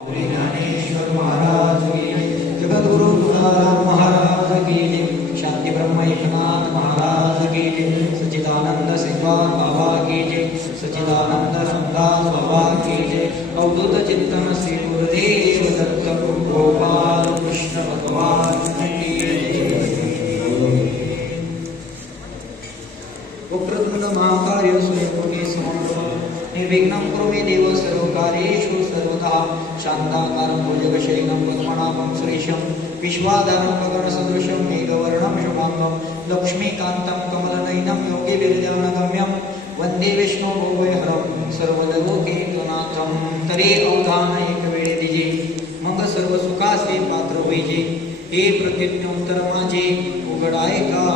श्री ज्ञानेश्वर महाराज की जय, जगद्गुरु तुकाराम महाराज की जय, शांति ब्रह्म एकनाथ महाराज की जय, सच्चिदानंद श्रीपाद बाबा की जय, सच्चिदानंद रामदास बाबा की जय, अवधूत चिंतन श्री गुरुदेव दत्त गोपाल कृष्ण भगवान की जय। वक्रतुंड महाकाय सूर्यकोटि समप्रभ निर्विघ्नं कुरु मे देव सर्वकार्येषु सर्वदा शान्ताकारं भुजगशयनं पद्मनाभं सुरेशं विश्वाधारं गगनसदृशं मेघवर्णं शुभांगं लक्ष्मीकान्तं कमलनयनं योगिभिर्ध्यानगम्यं वन्दे विष्णु भुवैहरं सर्वलोकैकनाथं। तरे अवधान एकवेळे दिजे मग सर्व सुखासे पात्र होईजे, हे प्रत्युत्तर माझे उघडाय का।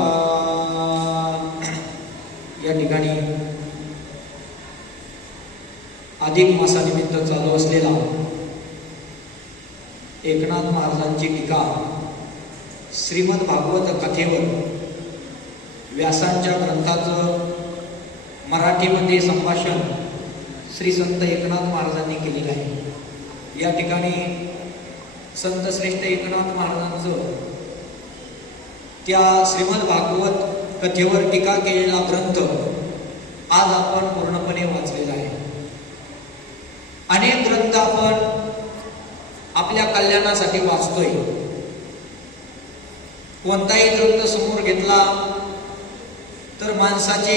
या ठिकाणी अधिक मासानिमित्त चालू असलेला एकनाथ महाराजांची टीका श्रीमद भागवत कथेवर व्यासांच्या ग्रंथाचं मराठीमध्ये संभाषण श्री संत एकनाथ महाराजांनी केलेलं आहे। या ठिकाणी संत श्रेष्ठ एकनाथ महाराजांचं त्या श्रीमद भागवत कथेवर टीका केलेला ग्रंथ आज आपण पूर्णपणे वाचलेला आहे। अनेक ग्रंथ आपण आपल्या कल्याणासाठी वाचतोय। कोणताही ग्रंथ समोर घेतला तर माणसाची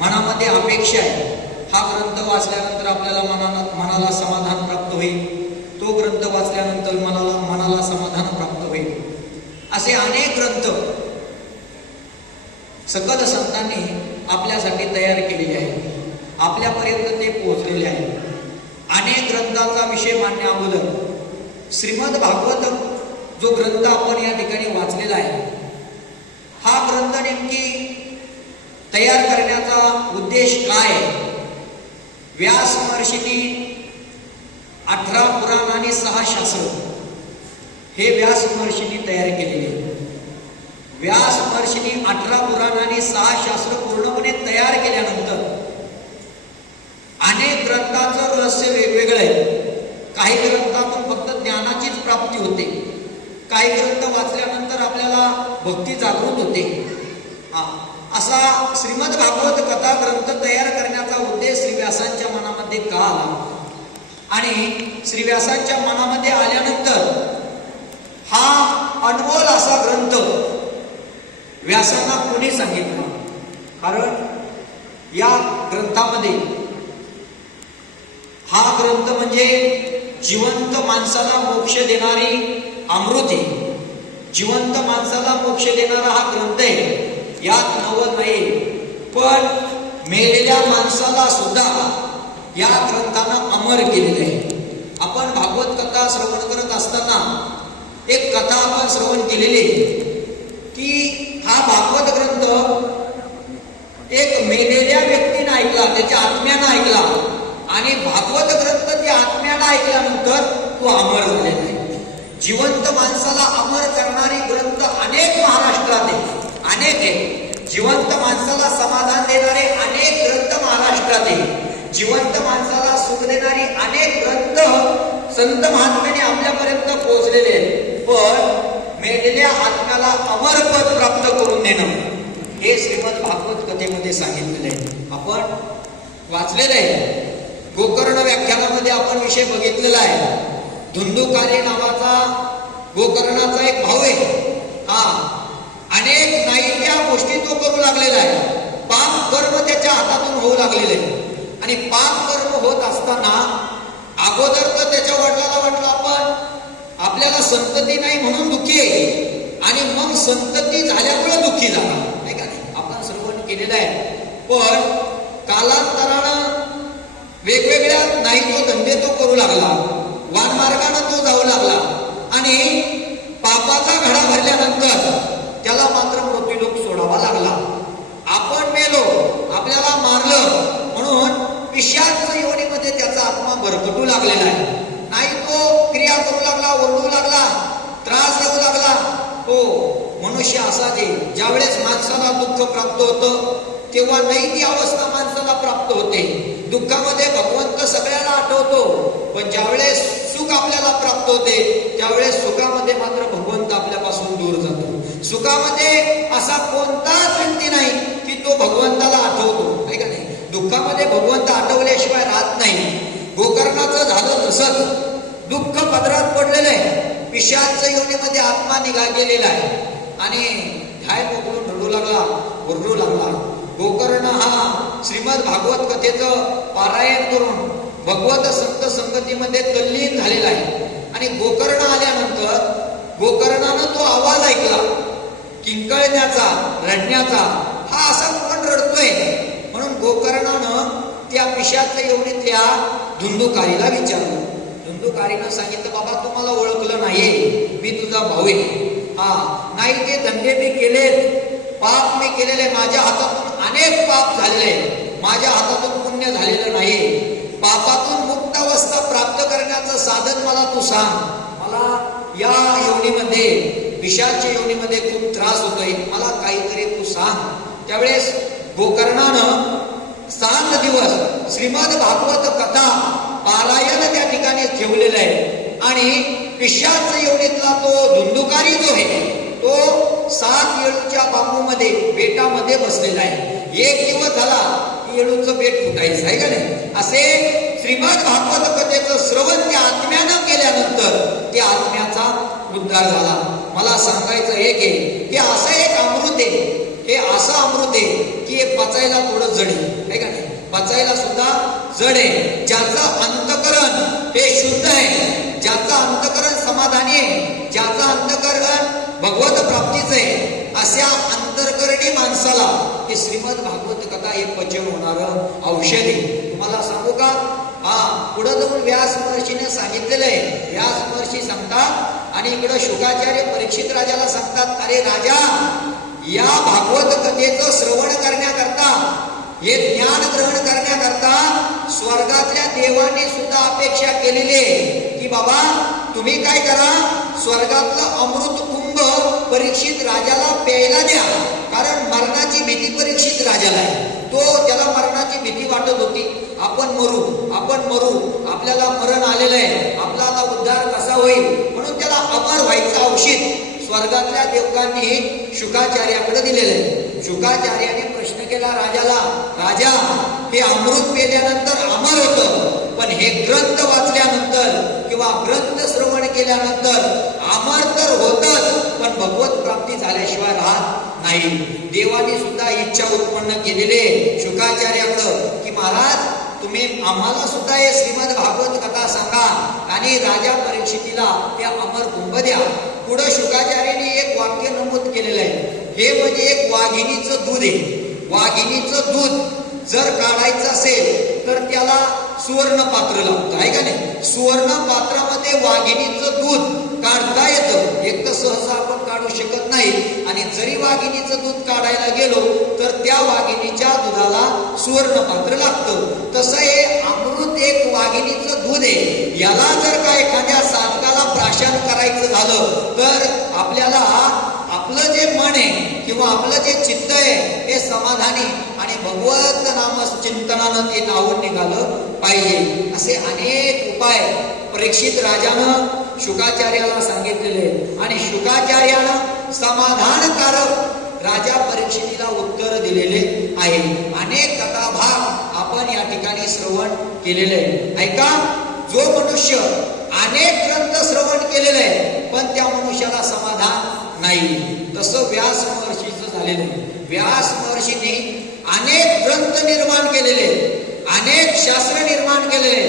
मनामध्ये अपेक्षा आहे, हा ग्रंथ वाचल्यानंतर आपल्याला मनाला समाधान प्राप्त होईल, तो ग्रंथ वाचल्यानंतर मनाला समाधान प्राप्त होईल। असे अनेक ग्रंथ सकल संतांनी आपल्यासाठी तयार केलेले आहेत, आपल्यापर्यंत ते पोहोचलेले आहेत। अनेक ग्रंथांचा विषय मांडण्या अगोदर श्रीमद भागवत जो ग्रंथ आपण या ठिकाणी वाचलेला आहे, हा ग्रंथ नेमकी तयार करण्याचा उद्देश काय आहे। व्यास महर्षींनी 18 पुराण आणि 6 शास्त्र हे व्यास महर्षींनी तयार केलेले। व्यास महर्षींनी 18 पुराण आणि 6 शास्त्र पूर्णपणे तयार केल्यानंतर अनेक ग्रंथांचं रहस्य वेगवेगळं आहे। काही ग्रंथातून फक्त ज्ञानाचीच प्राप्ती होते, काही ग्रंथ वाचल्यानंतर आपल्याला भक्ती जागृत होते। असा श्रीमद भागवत कथा ग्रंथ तयार करण्याचा उद्देश श्री व्यासांच्या मनामध्ये का आला आणि श्री व्यासांच्या मनामध्ये आल्यानंतर हा अनमोल असा ग्रंथ व्यासांना कोणी सांगितला। कारण या ग्रंथामध्ये हा ग्रंथ म्हणजे जिवंत माणसाला मोक्ष देणारी अमृत आहे, जिवंत माणसाला मोक्ष देणारा हा ग्रंथ आहे। यात नवल नाही, पण मेलेल्या माणसाला सुद्धा या ग्रंथानं अमर केलेले आहे। आपण भागवत कथा श्रवण करत असताना एक कथा आपण श्रवण केलेली की हा भागवत ग्रंथ एक मेलेल्या व्यक्तीने ऐकला, त्याच्या आत्म्यानं ऐकला आणि भागवत ग्रंथ त्या आत्म्यानं ऐकल्यानंतर तो अमर झालेला आहे। जिवंत माणसाला अमर करणारी ग्रंथ अनेक महाराष्ट्रात आहे, अनेक आहे। जिवंत माणसाला समाधान देणारे अनेक ग्रंथ महाराष्ट्रात आहे, जिवंत माणसाला सुख देणारी अनेक ग्रंथ संत महात्म्याने आपल्यापर्यंत पोहोचलेले आहेत। पण मेलेल्या आत्म्याला अमर पद प्राप्त करून देणं हे श्रीमद भागवत कथेमध्ये सांगितलेले आहे, आपण वाचलेलं आहे। गोकर्ण व्याख्यानामध्ये आपण विषय बघितलेला आहे। धुंदुकारी नावाचा गोकर्णाचा एक भाऊ आहे, अनेक नाईच्या गोष्टी तो करू लागलेला आहे। पाप कर्म त्याच्या हातातून होऊ लागलेले आहे आणि पाप कर्म होत असताना अगोदर तर त्याच्या वडिलाला वाटलं आपण आपल्याला संतती नाही म्हणून दुःखी आहे आणि मग संतती झाल्यामुळे दुःखी झाला, नाही का नाही, आपण श्रवण केलेलं आहे। पण कालांतरानं वेगवेगळ्या नाही तो धंदे तो करू लागला, वानमार्गानं तो जाऊ लागला आणि पापाचा घडा भरल्यानंतर त्याला मात्र मृत्यूलोक सोडावा लागला। आपण मेलो, आपल्याला मारलं म्हणून पिशाच योनीमध्ये त्याचा आत्मा भरकटू लागलेला आहे। नाही तो क्रिया करू लागला, ओरडू लागला, त्रास देऊ लागला। हो, मनुष्य असा जे ज्यावेळेस माणसाला दुःख प्राप्त होतं तेव्हा नाही ती अवस्था माणसाला प्राप्त होते। दुःखामध्ये भगवंत सगळ्याला आठवतो, पण ज्यावेळेस सुख प्राप्त होते त्यावेळेस सुखामध्ये मात्र भगवंत आपल्यापासून दूर जातो. सुखामध्ये असा कोणताच व्यक्ती नाही की तो भगवंताला आठवतो, आहे का नाही. दुःखामध्ये भगवंत आठवल्याशिवाय राहत नाही. गोकर्णाचं झालं तसंच दुःख पदरात पडलेलं आहे. पिशाच योनीमध्ये आत्मा निघा गेलेला आहे आणि ध्याय पकडून रडू लागला, ओरडू लागला. गोकर्ण हा श्रीमद भागवत कथेचं पारायण करून भगवत संत संगतीमध्ये तल्लीन झालेला आहे. आणि गोकर्ण आल्यानंतर गोकर्णानं तो आवाज ऐकला किंकळण्याचा, रडण्याचा. हा असा कोण रडतोय म्हणून गोकर्णानं त्या पिशाच योनीतल्या धुंदुकारीला विचारलं. धुंदुकारीनं सांगितलं, बाबा तुम्हाला ओळखलं नाहीये, मी तुझा भाऊ आहे. हा नाही, ते धंदे मी केलेत, पाप मी केलेले, माझ्या हातातून अनेक पाप झालेले, माझ्या हातातून पुण्य झालेलं नाही. पापातून मुक्त अवस्था प्राप्त करण्याचं साधन मला तू सांग. मला या योनीमध्ये, विषाच्या योनीमध्ये खूप त्रास होतोय, मला काहीतरी तू सांग. त्यावेळेस गोकर्णानं 7 दिवस श्रीमद भागवत कथा पारायण त्या ठिकाणी ठेवलेलं आहे. आणि पिशाच योनीतला तो धुंदुकारी जो आहे तो 7 येळूच्या बांबूमध्ये, बेटामध्ये बसलेला आहे. 1 दिवस झाला की येळूचं बेट फुटायचं, आहे का नाही. असे श्रीमद भागवत कथेचं श्रवण त्या आत्म्यानं केल्यानंतर त्या आत्म्याचा उद्धार झाला. मला सांगायचं एक आहे की असं एक अमृत आहे, हे असं अमृत आहे की हे पचायला थोडं जड आहे का नाही. पचायला सुद्धा जड आहे. ज्याचं अंतकरण हे शुद्ध आहे, ज्याचं अंतकरण समाधानी आहे, ज्याचं अंतकरण भगवत प्राप्तीच आहे, अशा अंतरकरणी माणसाला हे श्रीमद भागवत कथा हे पचन होणारं औषध आहे. तुम्हाला सांगू का, पुढे जाऊन व्यास महर्षीने सांगितलेलं आहे. व्यास महर्षी सांगतात आणि इकडं शुकाचार्य परीक्षित राजाला सांगतात, अरे राजा, या भागवत कथेचं श्रवण करण्याकरता, हे ज्ञान ग्रहण करण्याकरता स्वर्गातल्या देवांनी सुद्धा अपेक्षा केलेली आहे की बाबा तुम्ही काय करा, स्वर्गातलं अमृत कुंभ परीक्षित राजाला प्यायला द्या. कारण मरणाची भीती परीक्षित राजाला आहे. तो त्याला मरणाची भीती वाटत होती. आपण मरू, आपण मरू, आपल्याला मरण आलेलं आहे, आपला आता उद्धार कसा होईल, म्हणून त्याला अमर व्हायचं औषध स्वर्गातल्या देवतांनी शुकाचार्याकडे दिलेलं आहे. शुकाचार्याने प्रश्न केला राजाला, राजा, हे अमृत पेल्यानंतर अमर होतं, पण हे ग्रंथ वाचल्यानंतर किंवा ग्रंथ श्रवण केल्यानंतर अमर तर होतच, पण भगवत प्राप्ती झाल्याशिवाय राहत नाही. देवाने सुद्धा इच्छा उत्पन्न केलेले शुकाचार्याकडं की महाराज, तुम्ही आम्हाला सुद्धा हे श्रीमद भागवत कथा सांगा आणि राजा परीक्षितीला त्या अमर कुंभ द्या. पुढे शुकाचार्याने एक वाक्य नमूद केलेलं आहे, हे म्हणजे एक वाघिणीचं दूध आहे. वाघिणीचं दूध जर काढायचं असेल तर त्याला सुवर्ण पात्र लागतं, आहे का नाही. सुवर्ण पात्रामध्ये वाघिणीचं दूध काढता येतं, एक तर सहसा आपण काढू शकत नाही. आणि जरी वाघिणीचं दूध काढायला गेलो तर त्या वाघिणीच्या दुधाला सुवर्ण पात्र लागतं. तसं हे अमृत एक वाघिणीचं दूध आहे. याला जर का एखाद्या साधकाला प्राशन करायचं झालं तर आपल्याला आपलं जे मन आहे किंवा आपलं जे चित्त आहे हे समाधानी आणि भगवत नाम चिंतनानं ते नावून निघालं पाहिजे. असे अनेक उपाय परीक्षित राजानं शुकाचार्याला सांगितलेले आणि शुकाचार्यानं समाधानकारक राजा परीक्षितीला उत्तर दिलेले आहे. अनेक कथाभाग आपण या ठिकाणी श्रवण केलेले आहे. ऐका, जो मनुष्य अनेक ग्रंथ श्रवण केलेले आहे पण त्या मनुष्याला समाधान नाही, तसं व्यास महर्षीचं झालेलं आहे. व्यास महर्षीने अनेक ग्रंथ निर्माण केलेले, अनेक शास्त्र निर्माण केलेले,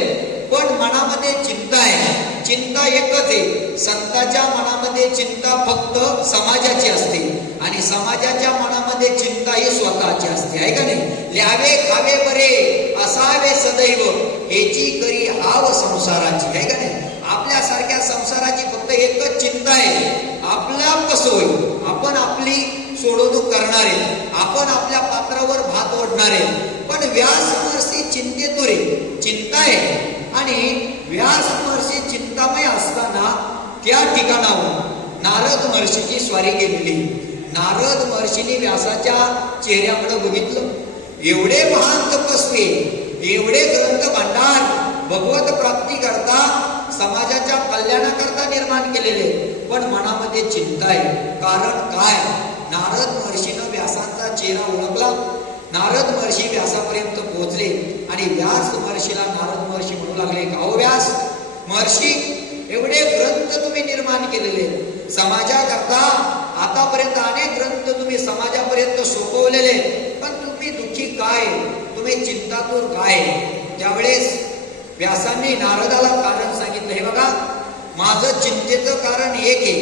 पण मनामध्ये चिंता आहे. चिंता एकच आहे, संतांच्या मनामध्ये चिंता फक्त समाजाची असते आणि समाजाच्या मनामध्ये चिंता ही स्वतःची असते, आहे का नाही. ल्यावे खावे बरे असावे सदैव, हेची करी हाव संसाराची, आहे का नाही. आपल्यासारख्या संसाराची फक्त एकच चिंता आहे, आपला कसं होईल, आपण आपली सोडवणूक करणारे, आपण आपल्या पात्रावर भात ओढणारे. पण व्यास महर्षी चिंतेतुरे, चिंता आहे. आणि व्यास महर्षी चिंतामय असताना त्या ठिकाणावर नारद महर्षीची स्वारी गेलेली. नारद महर्षीने व्यासाच्या चेहऱ्याकडे बघितलं. एवढे महान तपस्वी, एवढे ग्रंथ भांडार भगवत प्राप्ती करता, समाजाच्या कल्याणाकरता निर्माण केलेले, पण मनामध्ये चिंता आहे. कारण काय? नारद महर्षीनं व्यासांचा चेहरा ओळखला. नारद महर्षी व्यासापर्यंत पोहोचले आणि व्यास महर्षीला नारद महर्षी म्हणू लागले, का हो व्यास महर्षी, एवढे ग्रंथ तुम्ही निर्माण केलेले समाजाकरता, आतापर्यंत अनेक ग्रंथ तुम्ही समाजापर्यंत सोपवलेले, पण तुम्ही दुःखी काय, तुम्ही चिंतातूर काय? त्यावेळेस व्यासांनी नारदाला कारण सांगितलं, हे बघा माझं चिंतेचं कारण एक आहे,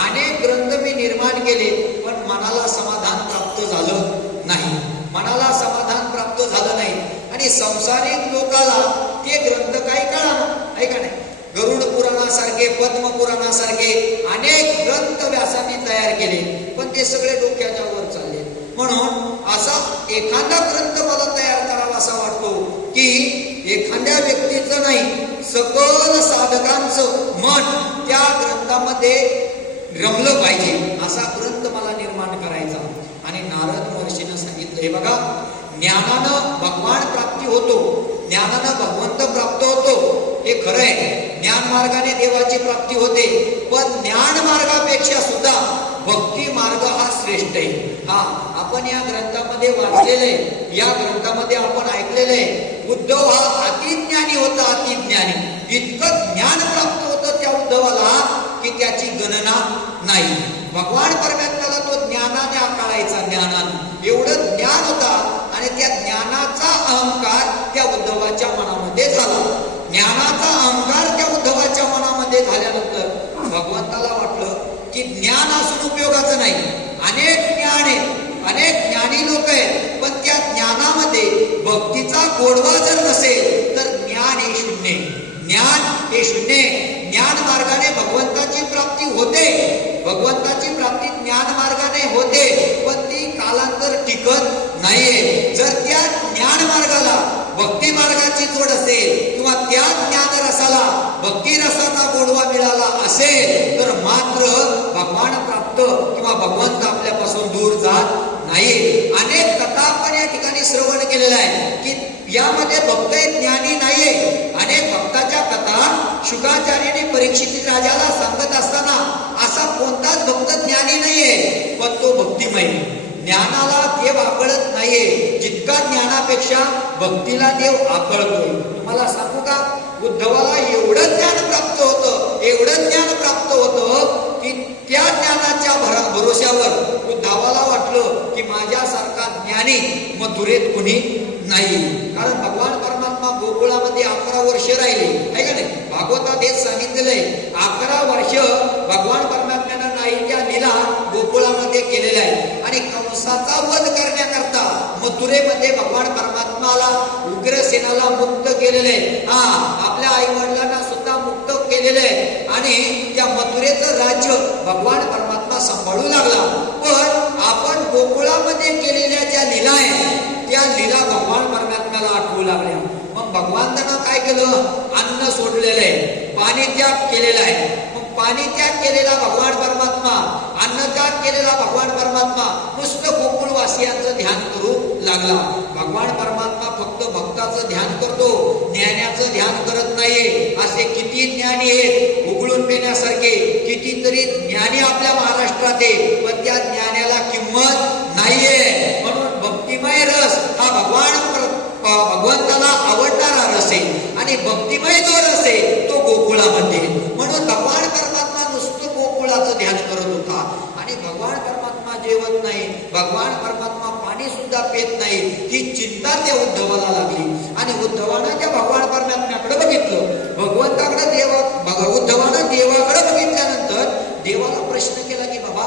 अनेक ग्रंथ मी निर्माण केले पण मनाला समाधान प्राप्त झालं नाही, मनाला समाधान प्राप्त झालं नाही. आणि संसारिक लोकाला ते ग्रंथ काही कळणार आहे का नाही. गरुड पुराणासारखे, पद्म पुराणासारखे अनेक ग्रंथ व्यासांनी तयार केले, पण ते सगळे डोक्याच्या वर चालले. म्हणून असा एखादा ग्रंथ मला तयार करावा असा वाटतो की एखाद्या व्यक्तीचं नाही, सकल साधकांचं मन त्या ग्रंथामध्ये रमलं पाहिजे, असा ग्रंथ मला निर्माण करायचा. आणि नारद महर्षीनं सांगितलं, हे बघा ज्ञानानं भगवान प्राप्ती होतो, ज्ञानानं भगवंत प्राप्त होतो, हे खरं आहे. ज्ञान मार्गाने देवाची प्राप्ती होते, पण ज्ञान मार्गापेक्षा सुद्धा भक्ती मार्ग हा श्रेष्ठ आहे. हा आपण या ग्रंथामध्ये वाचलेलं आहे, या ग्रंथामध्ये आपण ऐकलेलं आहे. उद्धव हा अतिज्ञानी होता, अतिज्ञानी, इतकं ज्ञान प्राप्त होतं त्या उद्धवाला की त्याची गणना नाही. भगवान परमात्म्याला तो ज्ञानाने आकारायचा, ज्ञानाने एवढं ज्ञान होता आणि त्या ज्ञानाचा अहंकार त्या उद्धवाच्या मनामध्ये झाला. ज्ञानाचा अहंकार त्या उद्धवाच्या मनामध्ये झाल्यानंतर भगवंताला वाटलं की ज्ञान असून उपयोगाचं नाही, अनेक ज्ञान आहे, अनेक ज्ञानी लोक आहेत, पण त्या ज्ञानामध्ये भक्तीचा गोडवा जर नसेल तर ज्ञान हे शून्य, ज्ञान हे शून्य. ज्ञान मार्गाने भगवंताची प्राप्ती होते, भगवंताची प्राप्ती ज्ञान मार्गाने होते, पण ती कालांतर टिकत नाहीये. जर त्या ज्ञान मार्गाला भक्ती मार्गाची जोड असेल किंवा त्या ज्ञान रसाला भक्ती रसाचा गोडवा मिळाला असेल तर मात्र भगवान प्राप्त किंवा भगवंत आपल्यापासून दूर जात नाही. अनेक कथा आपण या ठिकाणी श्रवण केलेला आहे की यामध्ये भक्त ज्ञानी नाहीये. अनेक भक्ताच्या कथा शुकाचार्याने परीक्षित राजाला सांगत असताना असा कोणताच भक्त ज्ञानी नाहीये, पण तो भक्तिमय. ज्ञानाला देव आकळत नाहीये, जितका ज्ञानापेक्षा भक्तीला देव आकळतोय. तुम्हाला सांगू का, उद्धवाला एवढं ज्ञान प्राप्त होतं, एवढं ज्ञान प्राप्त होतं की त्या ज्ञानाच्या भरोश्यावर उद्धवाला वाटलं की माझ्यासारखा ज्ञानी मथुरेत कुणी नाही. कारण भगवान परमात्मा गोकुळामध्ये 11 वर्ष राहिले आहे का नाही. भागवतात हेच सांगितलेलं आहे, 11 वर्ष भगवान परमात्म्यानं नाईच्या लीला गोकुळामध्ये केलेल्या आहे. आणि कंसाचा वध करण्याकरता मथुरेमध्ये भगवान परमात्माला उग्रसेनाला मुक्त केलेलं आहे. आपल्या आई वडिलांना सुद्धा मुक्त केलेलं आहे आणि त्या मथुरेचं राज्य भगवान परमात्मा सांभाळू लागला. पण आपण गोकुळामध्ये केलेल्या ज्या लीला आहेत त्या लीला भगवान परमात्म्याला आठवू लागल्या. मग भगवंतानं काय केलं, अन्न सोडलेलं आहे, पाणी त्याग केलेला आहे. मग पाणी त्याग केलेला भगवान परमात्मा, अन्न त्याग केलेला भगवान परमात्मा नुसतं गोकुळवासियांचं ध्यान करू लागला. भगवान परमात्मा फक्त भक्ताचं ध्यान करतो, ज्ञानाचं ध्यान करत नाहीये. असे किती ज्ञानी आहेत, उघडून पेण्यासारखे कितीतरी ज्ञानी आपल्या महाराष्ट्रात आहे, पण त्या ज्ञानाला किंमत नाहीये. म्हणून भक्तिमय रस हा भगवंताला आवडणारा रस आहे आणि भक्तिमय जो रस आहे तो गोकुळामध्ये. म्हणून भगवान परमात्मा नुसतं गोकुळाचं ध्यान करत होता आणि भगवान परमात्मा जेवत नाही, भगवान परमात्मा पाणी सुद्धा पेत नाही, ही चिंता त्या उद्धवाला लागली. आणि उद्धवानं त्या भगवान परमात्म्याकडे बघितलं, भगवंताकडे उद्धवानं देवाकडे बघितल्यानंतर देवाला प्रश्न केला की बाबा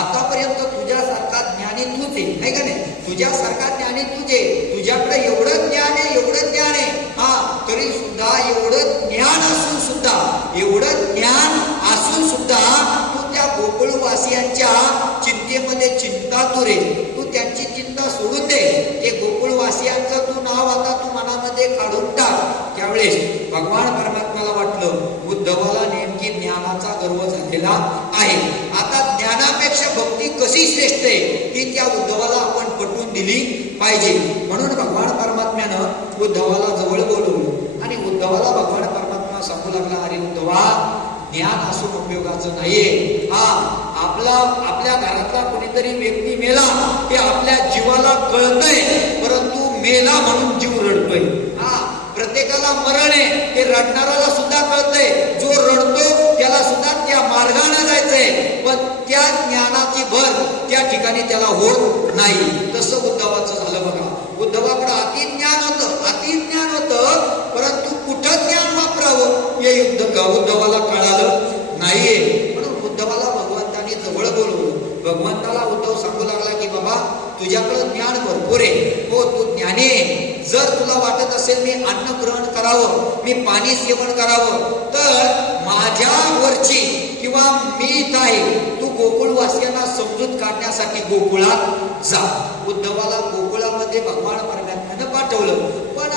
आतापर्यंत तुझ्यासारखा ज्ञानी तूच आहे का नाही, तुझ्यासारखा ज्ञानी तुझे, तुझ्याकडे एवढं ज्ञान आहे, एवढं ज्ञान आहे, तरी सुद्धा एवढं ज्ञान असून सुद्धा, एवढं ज्ञान असून सुद्धा तू त्या गोकुळवासियांच्या चिंतेमध्ये चिंतातुर आहे. तू त्यांची चिंता सोडून दे, ते गोकुळवासियांचं तू नाव आता तू मनामध्ये काढून टाक. त्यावेळेस भगवान परमात्म्याला वाटलं उद्धवाला नेमकी ज्ञानाचा गर्व झालेला आहे. आता ज्ञानापेक्षा भक्ती कशी श्रेष्ठ आहे ही त्या उद्धवाला आपण पटवून दिली पाहिजे. म्हणून भगवान परमात्म्यानं उद्धवाला जवळ बोलवलं आणि उद्धवाला भगवान परमात्मा सांगू लागला, अरे उद्धवा ज्ञान असून उपयोगाचं नाहीये. आपल्या घरातला कोणीतरी व्यक्ती मेला ते आपल्या जीवाला कळतंय, परंतु मेला म्हणून जीव रडतोय. प्रत्येकाला मरण आहे ते रडणाऱ्याला सुद्धा कळतंय, जो रडतो त्याला सुद्धा त्या मार्गाने जायचंय, पण त्या ज्ञानाची भर त्या ठिकाणी त्याला होत नाही. तसं उद्धवाचं झालं बघा. उद्धवाकडे अतिज्ञान होतं, परंतु कुठं ज्ञान वापरावं हे उद्धवाला कळालं नाहीये. म्हणून उद्धवाला भगवंताने जवळ बोलवलं. भगवंताला उद्धव सांगू लागला की बाबा तुझ्याकडे ज्ञान भरपूर आहे, हो तू ज्ञानी आहे. जर तुला वाटत असेल मी अन्न ग्रहण करावं, मी पाणी सेवन करावं, तर माझ्यावरची किंवा मी इथं आहे, तू गोकुळवासियांना समजूत काढण्यासाठी गोकुळात जा. उद्धवाला गोकुळामध्ये भगवान परमात्म्यानं पाठवलं. पण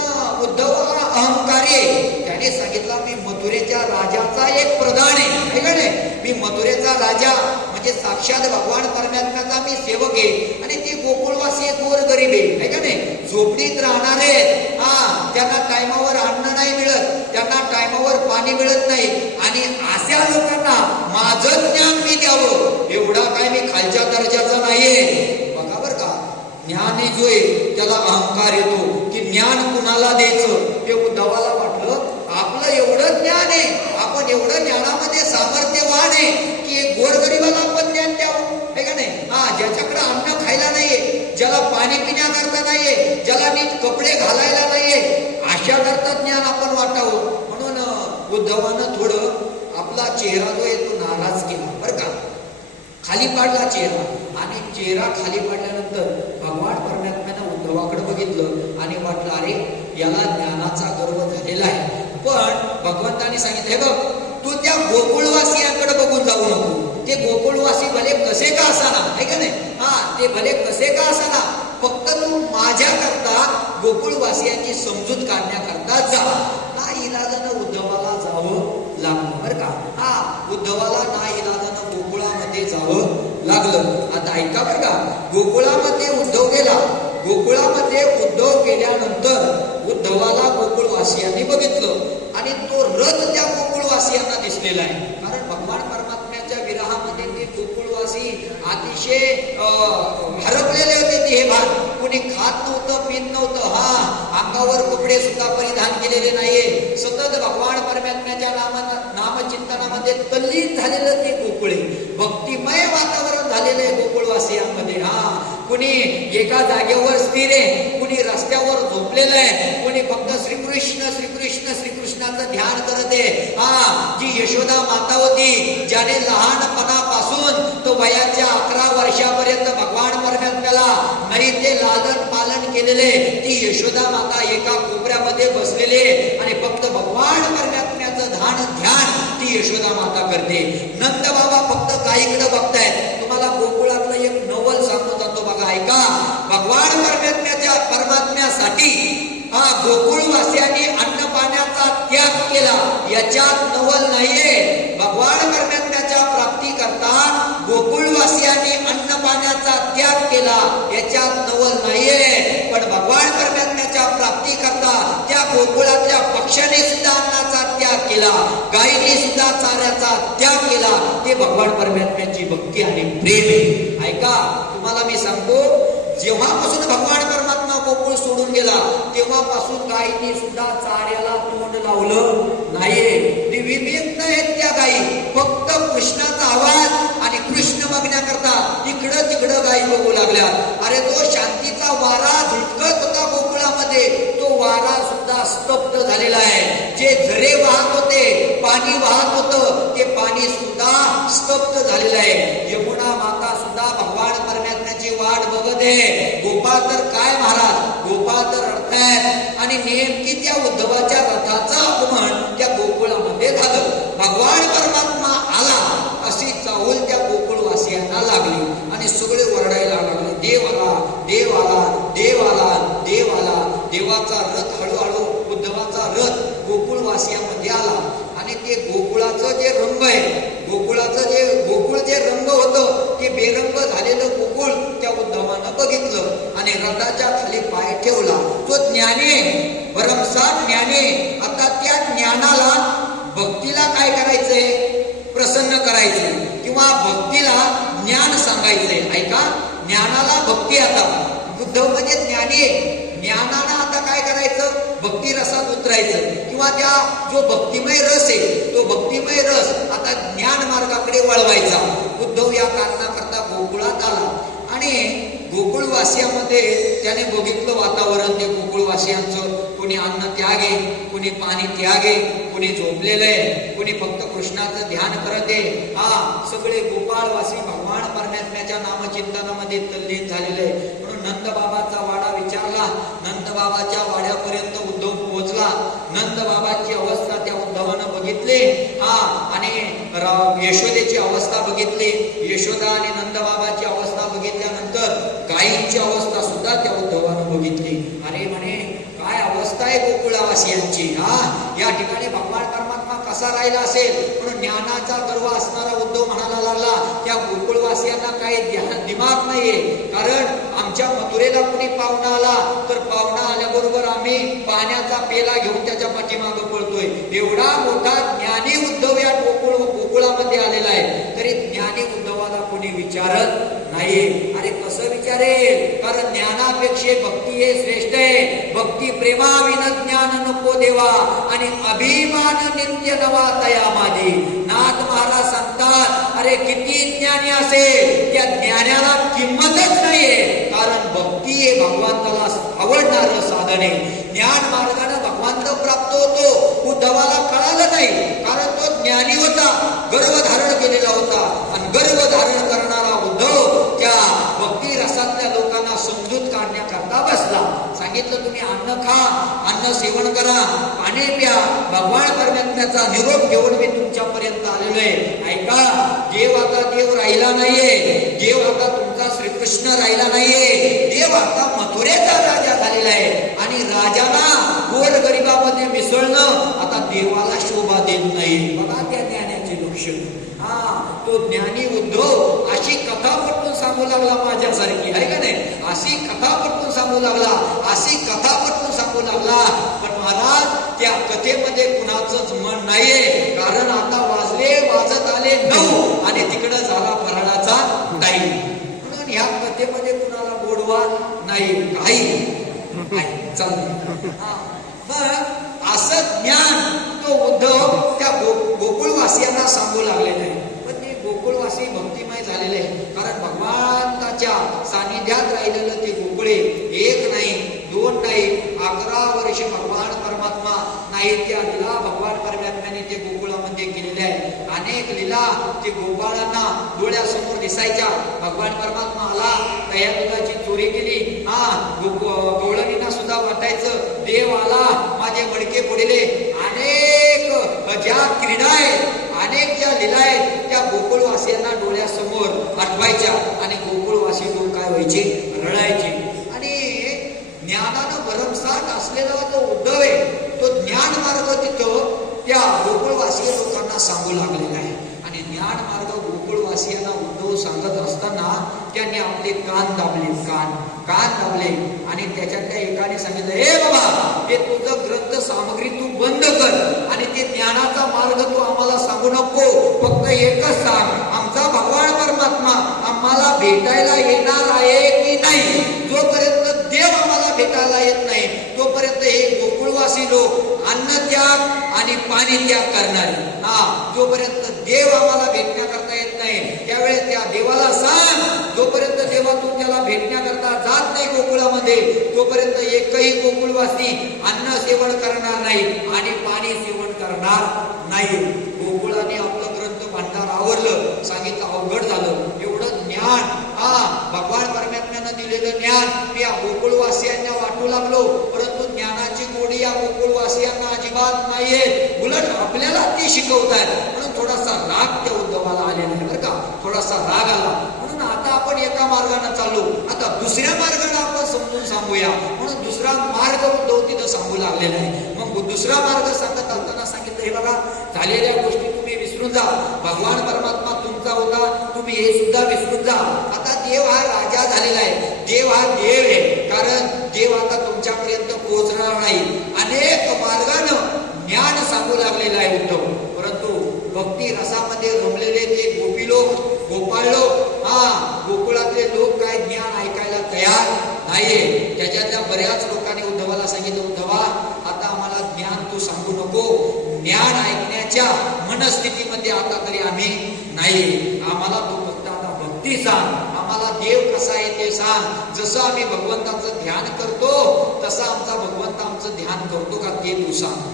उद्धव हा अहंकारी आहे. त्याने सांगितलं मी मथुरेच्या राजाचा एक प्रधान आहे का नाही, मी मथुरेचा राजा म्हणजे साक्षात भगवान परमात्म्याचा मी सेवक आहे, आणि ते गोकुळवासी गोरगरीब आहे का नाही, झोपडीत राहणारे आहेत. त्यांना टायमावर अन्न नाही मिळत, त्यांना टायमावर पाणी मिळत नाही, आणि अशा लोकांना माझं ज्ञान मी द्यावं एवढा काय मी खालच्या दर्जाचा नाहीये. बघा बर का, ज्ञानी जो आहे त्याला अहंकार येतो की ज्ञान कुणाला द्यायचं. हे उद्धवाला वाटलं आपलं एवढं ज्ञान आहे, आपण एवढं ज्ञानामध्ये सामर्थ्यवान आहे की गोरगरिबाला आपण ज्ञान द्यावं आहे का नाही. ज्याच्याकडे अन्न खायला नाहीये, ज्याला पाणी पिण्याकरता नाहीये, ज्याला नीट कपडे घालायला नाहीये, अशा करता ज्ञान आपण वाटावं. म्हणून उद्धवानं थोडं आपला चेहरा जो आहे तो नाराज केला बरं का, खाली पाडला चेहरा. आणि चेहरा खाली पाडल्यानंतर भगवान परमात्म्यानं उद्धवाकडे बघितलं आणि वाटलं अरे याला ज्ञानाचा गर्व झालेला आहे. पण भगवंताने सांगितलं बघ तू त्या गोकुळवासियांकडे बघून जाऊ नको. ते गोकुळवासी भले कसे का असाना आहे का नाही, ते भले कसे का असाना, फक्त तू माझ्या करता गोकुळवासियांची समजूत काढण्याकरता जा. नाईलाजानं उद्धवाला जावं लागलं बरं का. उद्धवाला नाईलाजानं गोकुळामध्ये जावं लागलं. आता ऐका बरं का, गोकुळामध्ये उद्धव गेला. गोकुळामध्ये उद्धव गेल्यानंतर उद्धवाला गोकुळवासियांनी बघितलं आणि तो रथ त्या गोकुळवासियांना दिसलेला आहे. कारण भगवान परमात्म्याच्या विरहामध्ये ते गोकुळवासी अतिशय हरपलेले होते. ते हे भान कुणी खात नव्हतं, पित नव्हतं, अंगावर कपडे सुद्धा परिधान केलेले नाहीये. सतत भगवान परमात्म्याच्या नामचिंतनामध्ये तल्लीन झालेलं ते गोकुळे, भक्तिमय वातावरण झालेलं आहे गोकुळवासियांमध्ये. कुणी एका जागेवर स्थिर आहे, कुणी रस्त्यावर झोपलेलं आहे, कुणी फक्त श्रीकृष्ण श्रीकृष्ण श्रीकृष्णाचं ध्यान करत आहे. जी यशोदा माता होती, ज्याने लहानपणापासून तो वयाच्या 11 वर्षापर्यंत भगवान परमात्म्याला नाही ते लालन पालन केलेले, ती यशोदा माता एका कोपऱ्यामध्ये बसलेली आणि फक्त भगवान परमात्म्याचं ध्यान ती यशोदा माता करते. नंद बाबा फक्त गायीकडे बघतायत. तुम्हाला गोकुळातलं एक नवल सांगतो जातो बघा, ऐका. भगवान परमात्म्यासाठी गोकुळवासियांनी अन्न पाण्याचा त्याग केला, याच्यात नवल नाहीये. भगवान परमात्म्याच्या प्राप्ती करता गोकुळवासियांनी अन्न पाण्याचा त्याग केला, याच्यात नवल नाहीये. पण भगवान परमात्म्याच्या प्राप्ती करता त्या गोकुळातल्या पक्ष्याने सुद्धा अन्नाचा त्याग केला, गायीने सुद्धा चाऱ्याचा त्याग केला. ते भगवान परमात्म्याची भक्ती आणि प्रेम आहे. ऐका, तुम्हाला मी सांगतो, जेव्हापासून भगवान परमात्मा गोकुळ सोडून गेला तेव्हापासून गायीने सुद्धा चाऱ्याला तोंड लावलं नाहीये. ते विवेक आहेत त्या गायी, फक्त कृष्णाचा आवाज आणि कृष्ण बघण्याकरता इकडं तिकडं गायी बघू लागल्या. अरे तो शांतीचा वारा झुटकत होता गोकुळामध्ये, तो वारा सुद्धा स्तब्ध झालेला आहे. जे झरे वाहत होते, पाणी वाहत होतं, ते पाणी सुद्धा स्तब्ध झालेलं आहे. यमुना माता सुद्धा भगवान परमात्म्याची वाट बघत आहे. गोपाळ तर काय महाराज, गोपाळ तर रडतायत. आणि नेमकी त्या उद्धवाच्या रथाचं आगमन त्या गोकुळामध्ये झालं. भगवान परमात्मा आला अशी चाहूल त्या गोकुळवासियांना लागली आणि सगळे ओरडायला लागले, देव आला, देव आला, देव आला, देव आला. देवाचा रथ हळूहळू उद्धवाचा रथ गोकुळवासियांमध्ये आला आणि ते गोकुळाचं जे रंग आहे, गोकुळ जे रंग होतं ते बेरंग झालेलं गोकुळ त्या उद्धवानं बघितलं आणि रथाच्या खाली पाय ठेवला. तो ज्ञानी, भरमसाठ ज्ञानी. आता त्या ज्ञानाला भक्तीला काय करायचंय, ज्ञानाला भक्ती आता उद्धव म्हणजे ज्ञानी आहे. ज्ञानानं आता काय करायचं, भक्ती रसात उतरायचं किंवा त्या जो भक्तिमय रस आहे तो भक्तिमय रस आता ज्ञान मार्गाकडे वळवायचा. उद्धव या कारणाकरता गोकुळात आला आणि गोकुळवासियामध्ये त्याने बघितलं वातावरण ते गोकुळवासियांचं. कोणी अन्न त्यागे, कोणी पाणी त्यागे, कोणी झोपलेलं आहे, कोणी फक्त कृष्णाचं ध्यान करत आहे. सगळे गोपाळवासी भगवान परमात्म्याच्या नामचिंतनामध्ये तल्लीन झालेले आहे. म्हणून नंदबाबाचा वाडा विचारला. नंदबाबाच्या वाड्यापर्यंत उद्धव पोहोचला. नंदबाबाची अवस्था त्या उद्धवानं बघितली आणि यशोदेची अवस्था बघितली. यशोदा आणि नंदबाबाची अवस्था बघितल्यानंतर गायींची अवस्था सुद्धा त्या उद्धवानं बघितली. अरे म्हणे काय अवस्था आहे गोकुळवासियांची. या ठिकाणी भगवान परमात्मा कसा राहिला असेल. म्हणून ज्ञानाचा गर्व असणारा उद्धव म्हणायला लागला त्या गोकुळवासियांना काही दिमाग नाहीये. कारण आमच्या मथुरेला कुणी पाहुणा आला तर पाहुणा आल्याबरोबर आम्ही पाण्याचा पेला घेऊन त्याच्या पाठीमागं पळतोय. एवढा मोठा ज्ञानी उद्धव या गोकुळामध्ये आलेला आहे तरी ज्ञानी उद्धवाला कोणी विचारत नाहीये. अरे कसं विचारेल, कारण ज्ञानापेक्षा भक्ती हे श्रेष्ठ आहे. भक्ती प्रेमाविन ज्ञान नको देवा आणि अभिमान नित्य नवा तया माझी. नाथ महाराज सांगतात अरे किती ज्ञानी असेल त्या ज्ञानाला किंमतच नाहीये. कारण भक्ती हे भगवंताला आवडणारं साधन आहे. ज्ञान मार्गाने भगवंत प्राप्त होतो. उद्धवाला कळालं नाही कारण तो ज्ञानी होता, गर्व धारण केलेला होता. आणि गर्व धारण करणारा उद्धव त्या भक्ती रसातल्या लोकांना समजूत काढण्याकरता बसला. सांगितलं तुम्ही अन्न खा, अन्न सेवन करा, पाणी प्या, भगवान परमात्म्याचा निरोप घेऊन मी तुमच्यापर्यंत आलेलो आहे. ऐका, देव आता देव राहिला नाहीये. देव आता तुमचा श्रीकृष्ण राहिला नाहीये. देव आता मथुरेचा राजा झालेला आहे आणि राजाला गोर गरिबामध्ये मिसळणं आता देवाला शोभा देत नाही. बघा त्या ज्ञानाचे लक्षण. तो ज्ञानी उद्धव अशी कथा पटवून सांगू लागला माझ्यासारखी आहे का नाही. अशी कथा पटवून सांगू लागला, अशी कथा पटवून सांगू लागला. पण महाराज त्या कथेमध्ये कुणाचंच मन नाहीये. कारण आता वाजत आले 9 आणि तिकडं झाला फराळाचा टाईम. म्हणून ह्या कथेमध्ये कुणाला गोडवा नाही, काही चाललं. असं ज्ञान तो उद्धव त्या गोकुळवासियांना सांगू लागलेलं आहे. पण ते गोकुळवासी भक्तिमय झालेले आहे. कारण भगवंताच्या सानिध्यात राहिलेलं ते गोकुळे 1 नाही 2 नाही 11 वर्ष भगवान परमात्मा नाही त्या लीला भगवान परमात्म्याने ते गोकुळामध्ये केलेल्या आहे. अनेक लीला ते गोपाळांना डोळ्यासमोर दिसायच्या. भगवान परमात्मा आला, दह्या दुधाची चोरी केली. गवळणींना सुद्धा वाटायचं देव आला, माझे मडके पडले. अनेक ज्या क्रीडा आहेत, अनेक ज्या लीला आहेत त्या गोकुळवासियांना डोळ्यासमोर आठवायच्या आणि गोकुळवासी लोक काय व्हायचे, रडायचे. आणि ज्ञानानं भरमसाठ असलेला तो उद्धव आहे, तो ज्ञान मार्ग तिथं त्या गोकुळवासीय लोकांना सांगू लागलेला आहे. आणि ज्ञान मार्ग गोकुळवासियांना उद्धव सांगत असताना त्यांनी आपले कान दाबले आणि त्याच्यातल्या एकाने सांगितलं, हे बाबा ते तुझं ग्रंथ सामग्री तू बंद कर आणि ते ज्ञानाचा मार्ग तू आम्हाला सांगू नको. फक्त एकच सांग, आमचा भगवान परमात्मा आम्हाला भेटायला येणार आहे की नाही. जोपर्यंत देव आम्हाला भेटायला येत नाही तोपर्यंत हे गोकुळवासी लोक अन्न त्याग आणि पाणी त्याग करणारे. जोपर्यंत देव आम्हाला भेटण्याकरता येत नाही त्यावेळेस त्या देवाला सांग, जोपर्यंत देवातून त्याला भेटण्याकरता जात नाही गोकुळामध्ये तोपर्यंत एकही गोकुळवासी अन्न सेवन करणार नाही आणि पाणी सेवन करणार नाही. गोकुळाने आपलं ग्रंथ भांडार आवरलं, सांगितलं अवघड झालं. एवढं ज्ञान भगवान परमात्म्यानं दिलेलं ज्ञान मी या गोकुळवासियांना वाटू लागलो. परंतु ज्ञानाची गोडी या गोकुळवासियांना अजिबात नाहीये, उलट आपल्याला ती शिकवतायत. म्हणून थोडासा राग त्या उद्धवाला आलेला आहे बरं का, थोडासा राग आला. म्हणून आता आपण एका मार्गाने चाललो, आता दुसऱ्या मार्गाने आपण समजून सांगूया. म्हणून दुसरा मार्ग उद्धव तिथं सांगू लागलेला आहे. मग दुसरा मार्ग सांगत असताना सांगितलं, हे बघा झालेल्या गोष्टी तुम्ही विसरून जा. भगवान परमात्मा तुमचा होता, तुम्ही हे सुद्धा विसरून जा. आता देव हा राजा झालेला आहे, देव हा देव आहे. कारण देव आता तुमच्यापर्यंत पोहोचणार नाही. अनेक मार्गानं ज्ञान सांगू लागलेला आहे उद्धव. परंतु भक्ती रसामध्ये रमलेले ते गोपी लोक, गोपाळ लोक, गोकुळातले लोक काय ज्ञान ऐकायला तयार नाहीये. त्याच्यातल्या बऱ्याच लोकांनी उद्धवाला सांगितलं, उद्धवा आता आम्हाला ज्ञान तू सांगू नको, ज्ञान ऐकण्याच्या मनस्थितीमध्ये आता तरी आम्ही नाही, आम्हाला तू फक्त आता भक्ती सांग, आम्हाला देव कसा आहे ते सांग, जसं आम्ही भगवंताचं ध्यान करतो तसं आमचा भगवंत आमचं ध्यान करतो का ते तू सांग.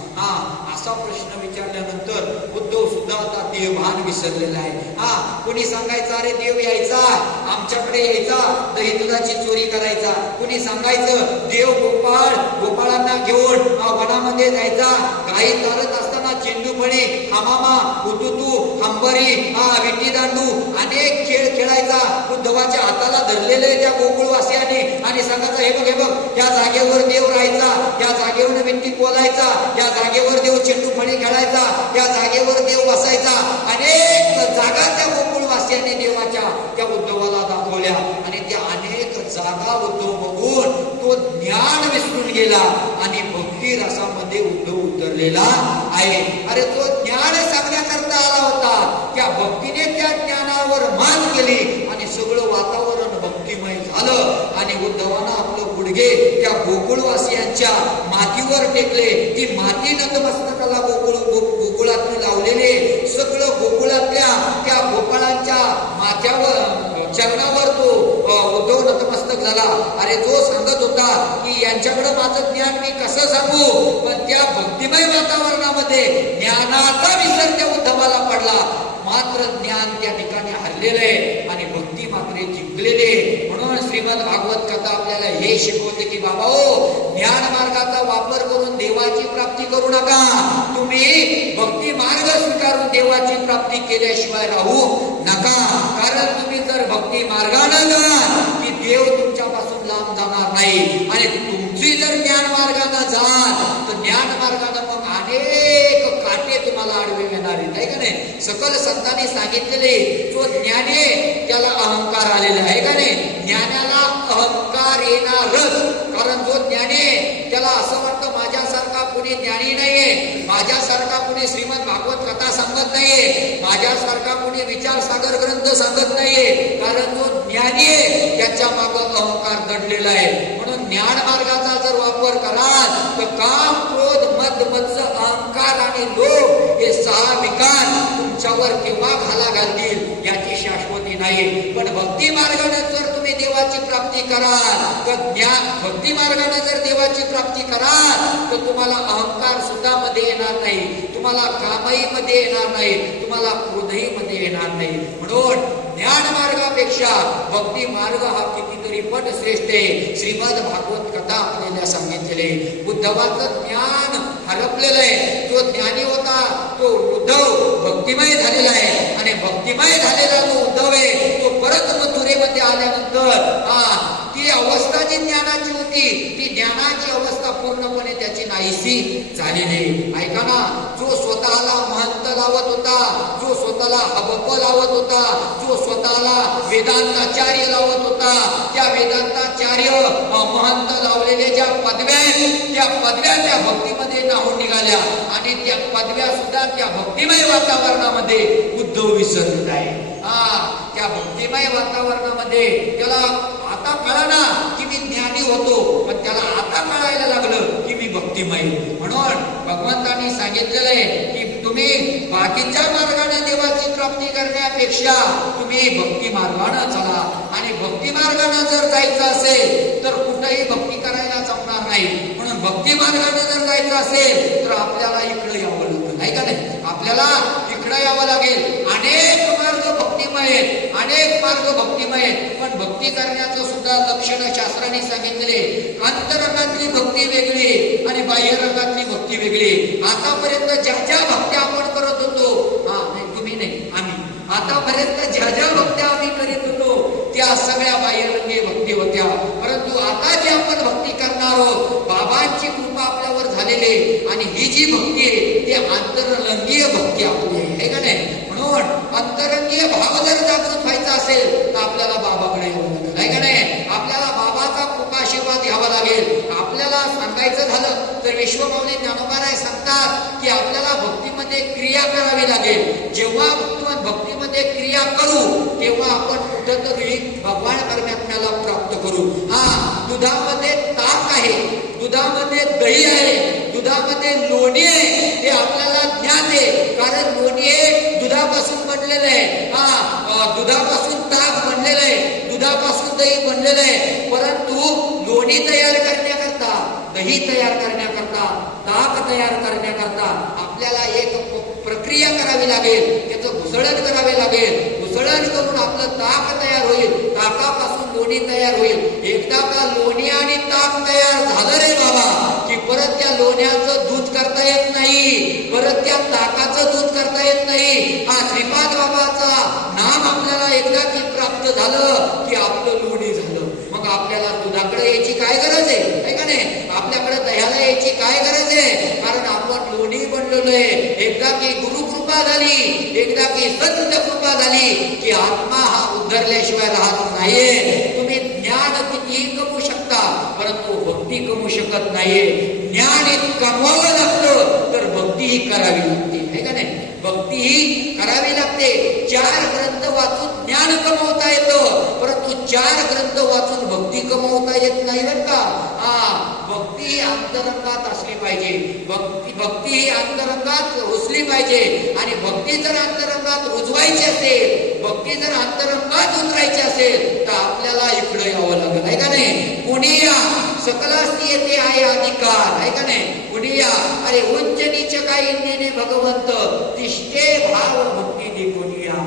असा प्रश्न विचारल्यानंतर उद्धव सुद्धा आता देवभान विसरलेला आहे. कुणी सांगायचं अरे देव यायचा, आमच्याकडे यायचा, दही दुधाची चोरी करायचा. कुणी सांगायचं देव गोपाळांना घेऊन वनामध्ये जायचा, गाई चालत असताना चेंडूफळी, हमामा, हुतुतू, हंबरी, विटी दांडू अनेक खेळ खेळायचा उद्धवाच्या हाताला धरलेले त्या गोकुळवासियांनी, आणि सांगायचं हे बघ हे बघ या जागेवर देव राहायचा, या जागेवर विटी बोलायचा, या जागेवर देव चेंडूफळी खेळायचा, या जागेवर देव बसायचा. अनेक जागा त्या गोकुळवासियांनी देवाच्या त्या उद्धवाला दाखवल्या, आणि त्या अनेक जागा उद्धव बघून तो ज्ञान विसरून गेला आणि भक्ती रसामध्ये उद्धव उतरलेला आहे. अरे तो ज्ञान सांगण्याकरता आला होता, त्या भक्तीने त्या ज्ञानावर मान केली आणि सगळं वातावरण भक्तिमय झालं, आणि उद्धवानं आपलं गुडघे त्या गोकुळवासियांच्या मातीवर टेकले. ती माती नतमस्तकाला गोकुळातून लावलेले सगळं गोकुळातल्या त्या गोपाळांच्या माथ्यावर चरणावर तो उद्धव नतमस्तक झाला. अरे जो सांगत होता की यांच्याकडे माझं ज्ञान मी कसं सांगू, पण त्या भक्तिमय वातावरणामध्ये ज्ञानाचा विसर त्या उद्धवाला पडला. मात्र ज्ञान त्या ठिकाणी हरलेलं आहे आणि भक्ती मात्र जिंकलेले. म्हणून श्रीमद भागवत कथा आपल्याला हे शिकवते की बाबा हो, ज्ञान मार्गाचा वापर करून देवाची प्राप्ती करू नका. तुम्ही भक्ती मार्ग स्वीकारून देवाची प्राप्ती केल्याशिवाय राहू नका. कारण तुम्ही जर भक्ती मार्गाने जाल की देव तुमच्यापासून लांब जाणार नाही, आणि तुमची जर ज्ञान मार्गाने जाल तर ज्ञान मार्गाने मग अनेक काटे तुम्हाला आडवे येणार आहेत, आहे का नाही. सकल संतांनी सांगितलेले जो ज्ञाने त्याला अहंकार आलेला आहे का नाही. ज्ञानाला अहंकार येणारच, कारण जो ज्ञाने त्याला असं वाटतं माझ्यासारखा कुणी ज्ञानी नाहीये, माझ्यासारखा कुणी श्रीमद भागवत कथा सांगत नाहीये, माझ्यासारखा कुणी विचार सागर ग्रंथ सांगत नाहीये. कारण जो ज्ञानी आहे त्याच्या मागे अहंकार दडलेला आहे. म्हणून ज्ञान मार्गाचा जर वापर कराल तर काम, क्रोध, मद, मत्सर, अहंकार आणि लोभ हे 6 विकार तुमच्यावर केव्हा घाला घालतील याची शाश्वती नाही. पण भक्ती मार्गाने जर तुम्ही देवाची प्राप्ती कराल तर भक्ती मार्गाने जर देवाची प्राप्ती कराल तर तुम्हाला अहंकार सुद्धा मध्ये येणार नाही, तुम्हाला कामही मध्ये येणार नाही, तुम्हाला क्रोधही मध्ये येणार नाही. म्हणून ज्ञान मार्गापेक्षा भक्ती मार्ग हा कितीतरी पट श्रेष्ठ आहे. श्रीमद भागवत कथा आपल्याला सांगितलेले. उद्धवाचं ज्ञान हरपलेलं आहे. जो ज्ञानी होता तो उद्धव भक्तिमय झालेला आहे, आणि भक्तिमय झालेला जो उद्धव आहे तो परत मथुरेमध्ये आल्यानंतर ती अवस्था जी ज्ञानाची होती ती ज्ञानाची अवस्था पूर्णपणे त्याची नाहीशी झालेली. ऐका ना, जो स्वतःला महंत लावत होता, जो स्वतःला हबप लावत होता, जो स्वतःला वेदांताचार्य लावत होता, त्या वेदांताचार्य महंत लावलेले ज्या पदव्या त्या पदव्या त्या भक्तीमध्ये नाहून निघाल्या, आणि त्या पदव्या सुद्धा त्या भक्तिमय वातावरणामध्ये उद्धव विसरलेला आहे. त्या भक्तिमय वातावरणामध्ये त्याला आता कळना की मी ज्ञानी होतो, पण त्याला आता कळायला लागलं की मी भक्तिमय. म्हणून भगवंतांनी सांगितलेलं आहे की तुम्ही बाकीच्या मार्गाने देवाची प्राप्ती करण्यापेक्षा तुम्ही भक्ती मार्गाने चला, आणि भक्ती मार्गाने जर जायचं असेल तर कुठेही भक्ती करायला जमणार नाही. म्हणून भक्ती मार्गाने जर जायचं असेल तर आपल्याला इकडे यावं लागतं, नाही का नाही. आपल्याला इकडे यावं लागेल. अनेक मार्ग भक्तिमय आहेत, अनेक मार्ग भक्तिमय आहेत, पण भक्ती करण्याचं सुद्धा लक्षण शास्त्राने सांगितलेले. अंतरंगातली भक्ती वेगळी आणि बाह्यरंगातली भक्ती वेगळी. आतापर्यंत ज्या ज्या भक्त्या आपण करत होतो, नाही तुम्ही नाही, आम्ही आतापर्यंत ज्या ज्या भक्त्या आम्ही करीत होतो त्या सगळ्या बाह्यरंगी भक्ती होत्या. परंतु आता जी आपण भक्ती करणार आहोत, बाबांची कृपा आपल्यावर झालेली, आणि ही जी भक्ती आहे ती आंतरलिंगीय भक्ती आपली आहे का नाही. म्हणून अंतरंगीय भाव जर जागृत व्हायचा असेल तर आपल्याला बाबाकडे यावं लागेल, नाही का नाही. आपल्याला बाबाचा कृपाशीर्वाद घ्यावा लागेल. आपल्याला सांगायचं झालं तर विश्वमाऊली ज्ञानोबा राय सांगतात की आपल्याला भक्तीमध्ये क्रिया करावी लागेल. जेव्हा भक्तीमध्ये क्रिया करू तेव्हा आपण कुठंतरी भगवान परमात्म्याला प्राप्त करू. दुधामध्ये ताक आहे, दुधामध्ये दही आहे, दुधामध्ये लोणी आहे, हे आपल्याला ज्ञान आहे. कारण लोणी हे दुधापासून बनलेलं आहे, दुधापासून ताक बनलेलं आहे, दुधापासून दही बनलेलं आहे. परंतु लोणी तयार करण्याकरता, दही तयार करण्याकरता, ताक तयार करण्याकरता आपल्याला एक प्रक्रिया करावी लागेल, त्याचं घुसळण करावे लागेल. घुसळण करून आपलं ताक तयार होईल, ताकापासून लोणी तयार होईल. एकदा का लोणी आणि ताक तयार झालं रे बाबा की परत त्या लोण्याचं दूध करता येत नाही, परत त्या ताकाचं दूध करता येत नाही. श्रीपाद बाबाचा नाम आपल्याला एकदा की प्राप्त झालं की आपलं लोणी झालं. मग आपल्याला दुधाकडे यायची काय गरज आहे का नाही? आपल्याकडे दह्याला यायची काय गरज आहे? कारण आपण लोणी बनलेलो आहे. एकदा की गुरुकृपा झाली, एकदा की संत कृपा झाली की आत्मा हा उद्धरल्याशिवाय राहत नाहीये. तुम्ही ज्ञान कितीही कमवू शकता परंतु भक्ती कमवू शकत नाहीये. ज्ञान कमवावं लागतं तर भक्ती ही करावी लागते, है का नाही? भक्ती ही करावी लागते. 4 ग्रंथ वाचून ज्ञान कमवता येतं परंतु 4 ग्रंथ वाचून भक्ती कमवता येत नाही बरं का. भक्ती ही अंतरंगात असली पाहिजे, भक्ती ही अंतरंगात रुजली पाहिजे. आणि भक्ती जर अंतरंगात रुजवायची असेल, भक्ती जर अंतरंगात उतरायची असेल तर आपल्याला इकडे यावं लागेल, आहे का नाही? कुणी या, सकलास्ती येते आहे अधिकार, आहे का नाही? कुणी या. अरे उच्च नीच काही नेने भगवंत तिष्ठे भाव भक्ती दे कोणी या.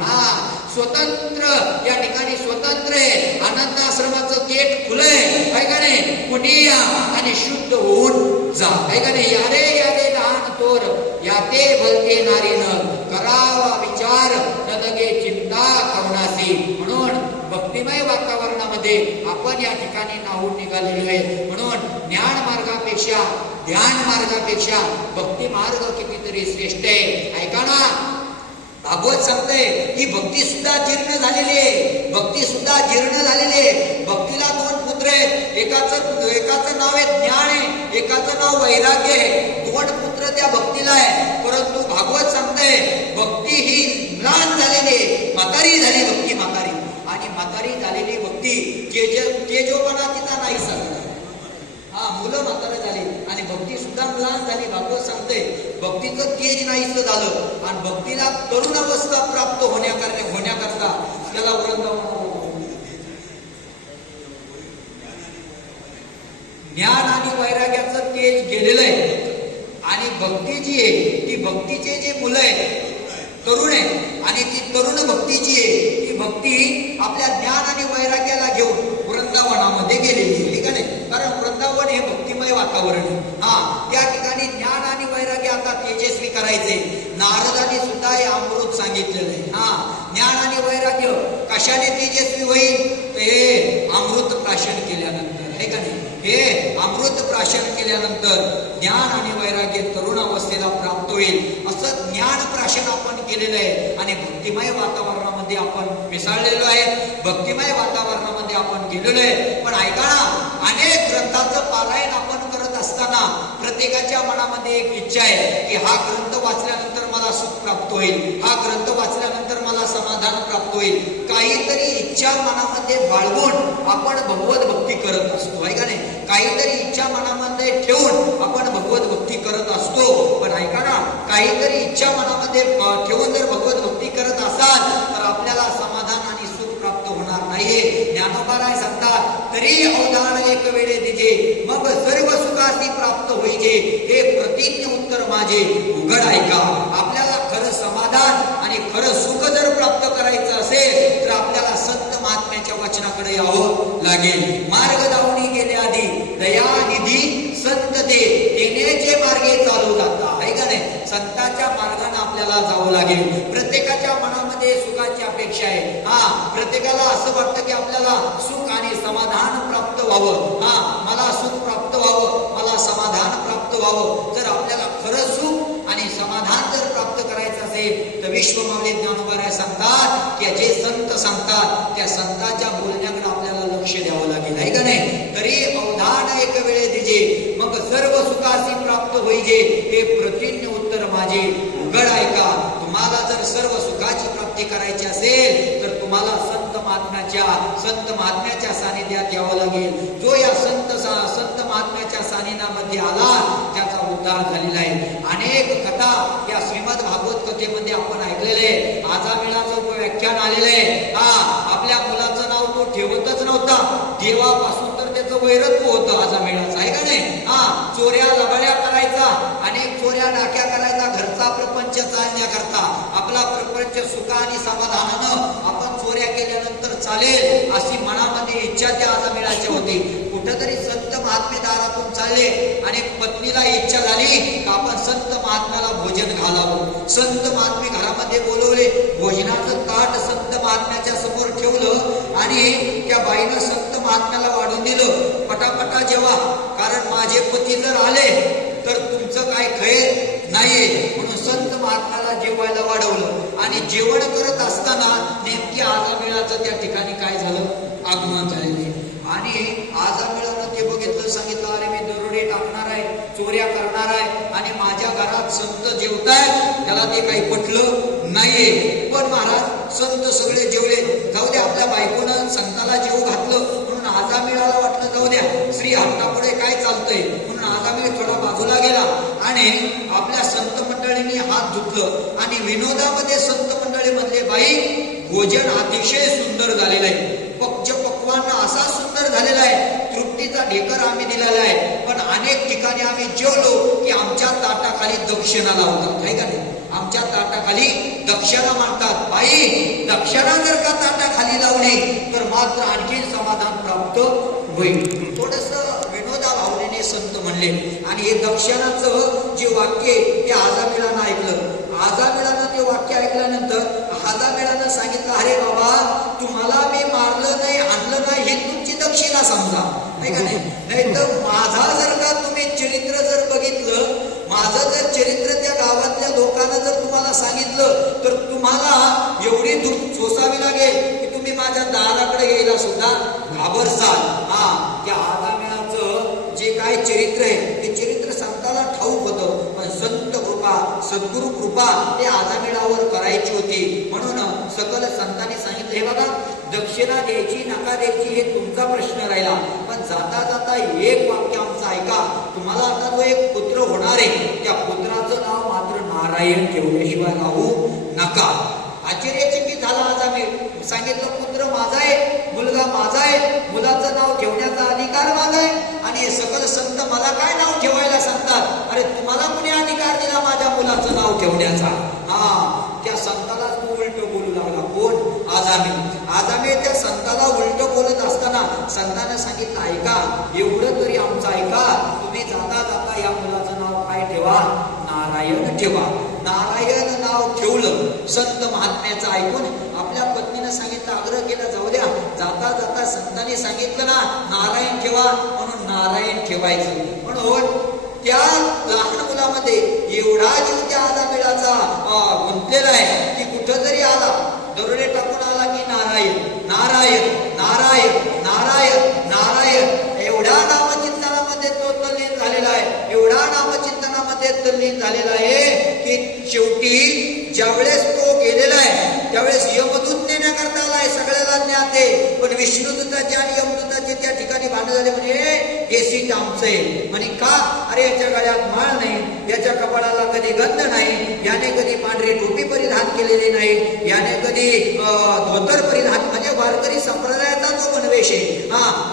स्वतंत्र या ठिकाणी स्वतंत्र आहे. आनंद आश्रमाचं गेट खुलंय, आहे का नाही? कुणी या आणि शुद्ध होऊन जा, आहे का नाही? यारे यारे लहान तोर याते भलते नारीन करावा विचार न लगे चिंता करुणासी. म्हणून भक्तिमय वातावरणामध्ये आपण या ठिकाणी नाहून निघालेलो आहे. म्हणून ज्ञान मार्गापेक्षा, ध्यान मार्गापेक्षा भक्ती मार्ग कितीतरी श्रेष्ठ आहे. ऐका ना, भागवत सांगते की भक्ती सुद्धा जीर्ण झालेली आहे, भक्ती सुद्धा जीर्ण झालेली आहे. भक्तीला 2 पुत्र आहेत, एकाचं नाव आहे ज्ञान आहे, एकाचं नाव वैराग्य आहे. 2 पुत्र त्या भक्तीला आहे. परंतु भागवत सांगते भक्ती ही म्लान झालेली आहे, म्हातारी झाली भक्ती, म्हातारी. आणि म्हातारी झालेली भक्ती तेजोपणा तिचा नाही सगळा. मुलं म्हातारे झाली आणि भक्ती सुद्धा म्लान झाली. भागवत सांगते भक्तीचं तेज नाहीसं झालं आणि भक्तीला तरुण अवस्था प्राप्त होण्याकरता त्याला ज्ञान आणि वैराग्याचं तेज गेलेलं आहे. आणि भक्ती जी आहे ती भक्तीचे जे मुलं आहेत तरुण आहे आणि ती तरुण भक्ती जी आहे ती भक्ती आपल्या ज्ञान आणि वैराग्याला घेऊन वृंदावनामध्ये गेलेली आहे, का नाही? कारण वृंदावन हे भक्तिमय वातावरण आहे. या ठिकाणी ज्ञान आणि वैराग्य आता तेजस्वी करायचे. नारदाने सुद्धा हे अमृत सांगितलेलं आहे. ज्ञान आणि वैराग्य कशाने तेजस्वी होईल? ते अमृत प्राशन केल्यानंतर, आहे का नाही? हे अमृत प्राशन केल्यानंतर ज्ञान आणि वैराग्य तरुण अवस्थेला प्राप्त होईल. असं ज्ञान प्राशन आपण केलेलं आहे आणि भक्तिमय वातावरणामध्ये आपण मिसळलेलो आहे, भक्तिमय वातावरणामध्ये आपण गेलेलो आहे. पण ऐका ना, अनेक ग्रंथाचं पारायण आपण करत असताना प्रत्येकाच्या मनामध्ये एक इच्छा आहे की हा ग्रंथ वाचल्यानंतर मला सुख प्राप्त होईल, हा ग्रंथ वाचल्यानंतर मला समाधान प्राप्त होईल. काहीतरी इच्छा मनामध्ये बाळगून आपण भगवत भक्ती करत असतो, आहे का नाही? काहीतरी इच्छा मनामध्ये ठेवून आपण भगवत भक्ती करत असतो. पण ऐका ना, काहीतरी इच्छा मनामध्ये ठेवून जर भगवत भक्ती करत असाल तर आपल्याला समाधान आणि सुख प्राप्त होणार नाहीये. ज्ञानोबा राय सांगतात तरी अवधान एक वेळे दिजे मग सर्व सुखासी प्राप्त होईजे हे प्रतिज्ञ उत्तर माझे उघड ऐका. आपल्याला खरं समाधान आणि खरं सुख जर प्राप्त करायचं असेल तर आपल्याला संत महात्म्याच्या वचनाकडे यावं लागेल. मार्ग दावणी गेले आधी दयानिधी संत देण्याचे मार्गे चालू जाता, आहे का नाही? संतांच्या मार्गाने आपल्याला जावं लागेल. प्रत्येकाच्या मनामध्ये सुखाची अपेक्षा आहे. प्रत्येकाला असं वाटतं की आपल्याला सुख आणि समाधान प्राप्त व्हावं. मला सुख प्राप्त व्हावं, मला समाधान प्राप्त व्हावं. जर आपल्याला खरं सुख आणि समाधान जर प्राप्त करायचं असेल तर विश्वमावली ज्ञानोबा सांगतात की जे संत सांगतात त्या संतांच्या बोलण्याकडे आपल्याला लक्ष द्यावं लागेल, आहे का नाही? तरी अवधान एक वेळे दिजे मग सर्व सुखासी प्राप्त होईजे हे प्रतिज्ञ उत्तर माझे उघड ऐका. तुम्हाला जर सर्व सुखाची प्राप्ती करायची असेल तर तुम्हाला संत महात्म्याच्या सानिध्यात यावं लागेल. जो या संत महात्म्याच्या सानिध्यामध्ये आला त्याचा उद्धार झालेला आहे. अनेक कथा या श्रीमद भागवत कथेमध्ये आपण ऐकलेले. आजामिळाचं व्याख्यान आलेलं आहे. आपल्या मुलाचं नाव तो ठेवतच नव्हता. देवापासून तर त्याचं वैरत्व होतं आजामिळाचं, आहे का नाही? चोऱ्या लबाड्या करायचा, अनेक चोऱ्या डाक्या करायचा घरचा प्रपंच चालण्याकरता. आपला प्रपंच सुख आणि समाधानानं आपण चोऱ्या केल्यानंतर चालेल अशी मनामध्ये इच्छा त्या आजामिळाची होती. कुठंतरी संत महात्मे दारातून चालले आणि पत्नीला इच्छा झाली की आपण संत महात्म्याला भोजन घालावं. संत महात्मे घरामध्ये बोलवले. भोजनाचं ताट संत महात्म्याच्या समोर ठेवलं आणि त्या बाईनं संत महात्म्याला वाढून दिलं. पटापटा जेवा, कारण माझे पती जर आले तर तुमचं काय खैर नाही. म्हणून संत महात्म्याला जेवायला वाढवलं आणि जेवण करत असताना नेमकी आजामिळाचं त्या ठिकाणी काय झालं, आगमन झालेले. आणि आजामिळानं ते बघितलं, सांगितलं अरे मी दरोडे टाकणार आहे, चोऱ्या करणार आहे आणि माझ्या घरात संत जेवतायत. त्याला ते काही पटलं नाहीये. पण महाराज संत सगळे जेवले, जाऊ द्या आपल्या बायकोनं संताला जेवू घातलं म्हणून आजामिळाला वाटलं जाऊ द्या श्री हट्टापुढे काय चालतंय म्हणून आजामिळ थोडा बाजूला गेला आणि आपल्या संत मंडळींनी हात धुतलं. आणि विनोदामध्ये संत मंडळी मधले बाई भोजन अतिशय सुंदर झालेलं आहे. पक्वान असा सुंदर झालेला आहे, तृप्तीचा ढेकर आम्ही दिलेला आहे. पण अनेक ठिकाणी आम्ही जेवलो की आमच्या ताटाखाली दक्षिणा लावतात, आहे का नाही? आमच्या ताटाखाली दक्षिणा मागतात. बाई दक्षिणा जर का ताटाखाली लावली तर मात्र आणखी समाधान प्राप्त होईल. थोडस विनोदा भावनेने संत म्हणले. आणि हे दक्षिणाचं जे वाक्य ते आजामिळानं ऐकलं. आजामिळानं ते वाक्य ऐकल्यानंतर आजामिळानं सांगितलं अरे बाबा तुम्हाला मी मारलं नाही, आणलं नाही, ही तुमची दक्षिणा समजा, आहे का नाही? नाही तर माझा जर का तुम्ही चरित्र जर बघितलं, माझं जर चरित्र त्या गावातल्या लोकांना जर तुम्हाला सांगितलं तर तुम्हाला एवढी दुःख सोसावी लागेल की तुम्ही माझ्या दाराकडे यायला सुद्धा घाबरसाल. त्या आजामिळाचं जे काय चरित्र आहे ते चरित्र संताला ठाऊक होतं. पण संत कृपा, सद्गुरु कृपा ते आजामिळावर करायची होती. म्हणून सकल संतांनी सांगितलं हे बघा दक्षिणा द्यायची नका द्यायची हे तुमचा प्रश्न राहिला, पण जाता जाता एक वाक्य आमचं ऐका. तुम्हाला आता जो एक पुत्र होणार आहे त्या पुत्राचं नाव मात्र नारायण ठेवल्याशिवाय राहू नका. आश्चर्यचकित झाला आजामिळ. सांगितलं पुत्र माझा आहे, मुलगा माझा आहे, मुलाचं नाव ठेवण्याचा अधिकार माझा आहे. आणि सकल संत मला काय नाव ठेवायला सांगतात? अरे तुम्हाला कुणी अधिकार दिला माझ्या मुलाचं नाव ठेवण्याचा? त्या संताला तू उलट बोलू लागला. कोण? आजामिळ त्या संताला उलट बोलत असताना संतानं सांगितलं ऐका, एवढं तरी आमचं ऐका, तुम्ही जाता जाता या मुलाचं नाव काय ठेवा? नारायण ठेवा. नारायण नाव ठेवलं. संत महात्म्याचं ऐकून आपल्या पत्नीनं सांगितलं, आग्रह केला जाऊ द्या, जाता जाता संतांनी सांगितलं ना नारायण ठेवा म्हणून नारायण ठेवायचं. म्हणून त्या लहान मुलामध्ये एवढा जीव त्या आजामिळाचा गुंतलेला आहे की कुठं जरी आला, दरोडे टाकून आला की नारायण नारायण नारायण नारायण नारायण एवढ्या नामचिंतनामध्ये तो तल्लीन झालेला आहे. एवढा नामचिंतनामध्ये तल्लीन झालेला आहे की शेवटी ज्यावेळेस तो गेलेला आहे त्यावेळेस यमदूत नेण्याकरता आलाय. सगळ्याला ज्ञात आहे, पण विष्णुदूताचे आणि यमदूताचे त्या ठिकाणी भांडण झाले. म्हणे हे सीट आमचं आहे. म्हणे का? अरे याच्या गळ्यात माळ नाही, याच्या कपाळाला कधी गंध नाही, याने कधी पांढरी टोपी परिधान केलेली नाही, याने कधी धोतर परिधान म्हणजे वारकरी संप्रदायाचा जो गणवेश आहे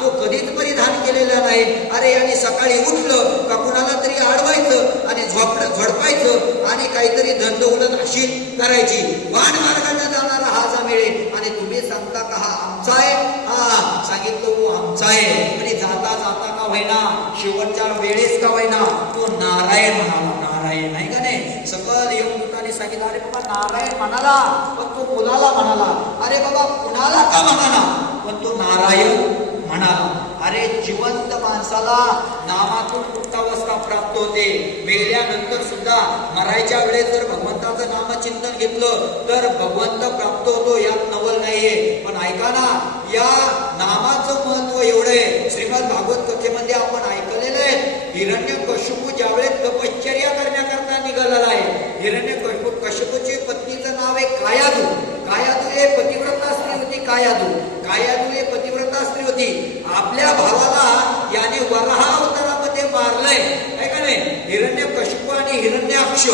तो कधीच परिधान केलेला नाही. अरे याने सकाळी उठलं का कुणाला तरी अडवायचं आणि झोडपायचं आणि काहीतरी धंदोलत अशी करायची. वाण मार्गाने जाणारा हा आजामिळ आणि तुम्ही सांगता का हा आमचा आहे? सांगितलं तो आमचा आहे. आणि जाता जाता का होईना, शेवटच्या वेळेस का होईना तो नारायण म्हणाला. नारायण नाही का नाही? सकल यमदूतांनी सांगितलं अरे बाबा नारायण म्हणाला पण तो मुलाला म्हणाला. अरे बाबा कुणाला का म्हणाला? पण तो नारायण म्हणाला. अरे जिवंत माणसाला नामातून मुक्तावस्था प्राप्त होते. मेल्यानंतर सुद्धा मरायच्या वेळेस जर भगवंताचं नामचिंतन घेतलं तर भगवंत प्राप्त होतो, यात नवल नाहीये. पण ऐका ना, या नामाचं महत्व एवढं आहे. श्रीमद भागवत कथेमध्ये आपण ऐकलेलं आहे हिरण्यकशिपू ज्यावेळेस तपश्चर्या करण्याकरता निघालेला आहे. हिरण्यकशिपूची पत्नी कायादू. कायादू हे पतिव्रता स्त्री होती. आपल्या भावाला याने वराह अवतारामध्ये मारलंय, आहे का नाही. हिरण्यकशिपू आणि हिरण्याक्ष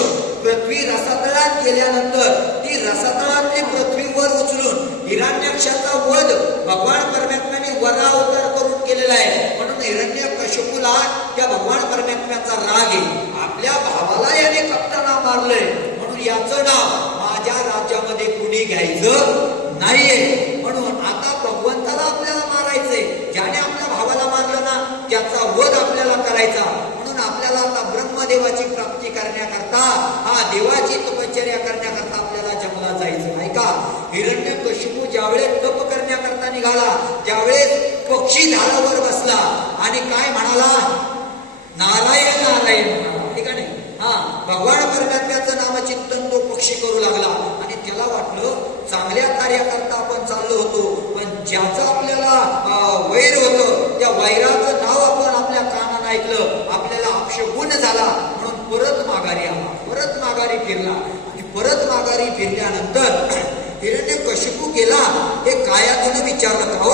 पृथ्वी रसातळात गेल्यानंतर ती रसातळातली पृथ्वीवर उचलून हिरण्याक्षाचा वध भगवान परमात्म्याने वराह अवतार करून केलेला आहे. म्हणून हिरण्यकशिपूला त्या भगवान परमात्म्याचा राग आहे. आपल्या भावाला याने कप्ताना मारलंय म्हणून याचं नाव माझ्या राज्यामध्ये कुणी घ्यायचं नाहीये. म्हणून आता भगवंताला आपल्याला मारायचंय. ज्याने आपल्या भावाला मारलं ना त्याचा वध आपल्याला करायचा. म्हणून आपल्याला आता ब्रह्मदेवाची प्राप्ती करण्याकरता, हा देवाची तपश्चर्या करण्याकरता आपल्याला जंगलात जायचं. ऐका, हिरण्यकशिपू ज्यावेळेस तप करण्याकरता निघाला त्यावेळेस पक्षी झाडावर बसला आणि काय म्हणाला, नारायण नारायण म्हणाला, ठीक आहे. हा, भगवान परमात्म्याचं नामचिंतन तो पक्षी करू लागला आणि त्याला वाटलं चांगल्या कार्याकरता आपण चाललो होतो, पण ज्याचं आपल्याला वैर होतं त्या वैराचं नाव आपण आपल्या कानानं ऐकलं, आपल्याला अपशगुन झाला म्हणून परत माघारी आला. परत माघारी फिरला आणि परत माघारी फिरल्यानंतर हिरण्यकशिपू गेला. हे कायातून विचारलं, हो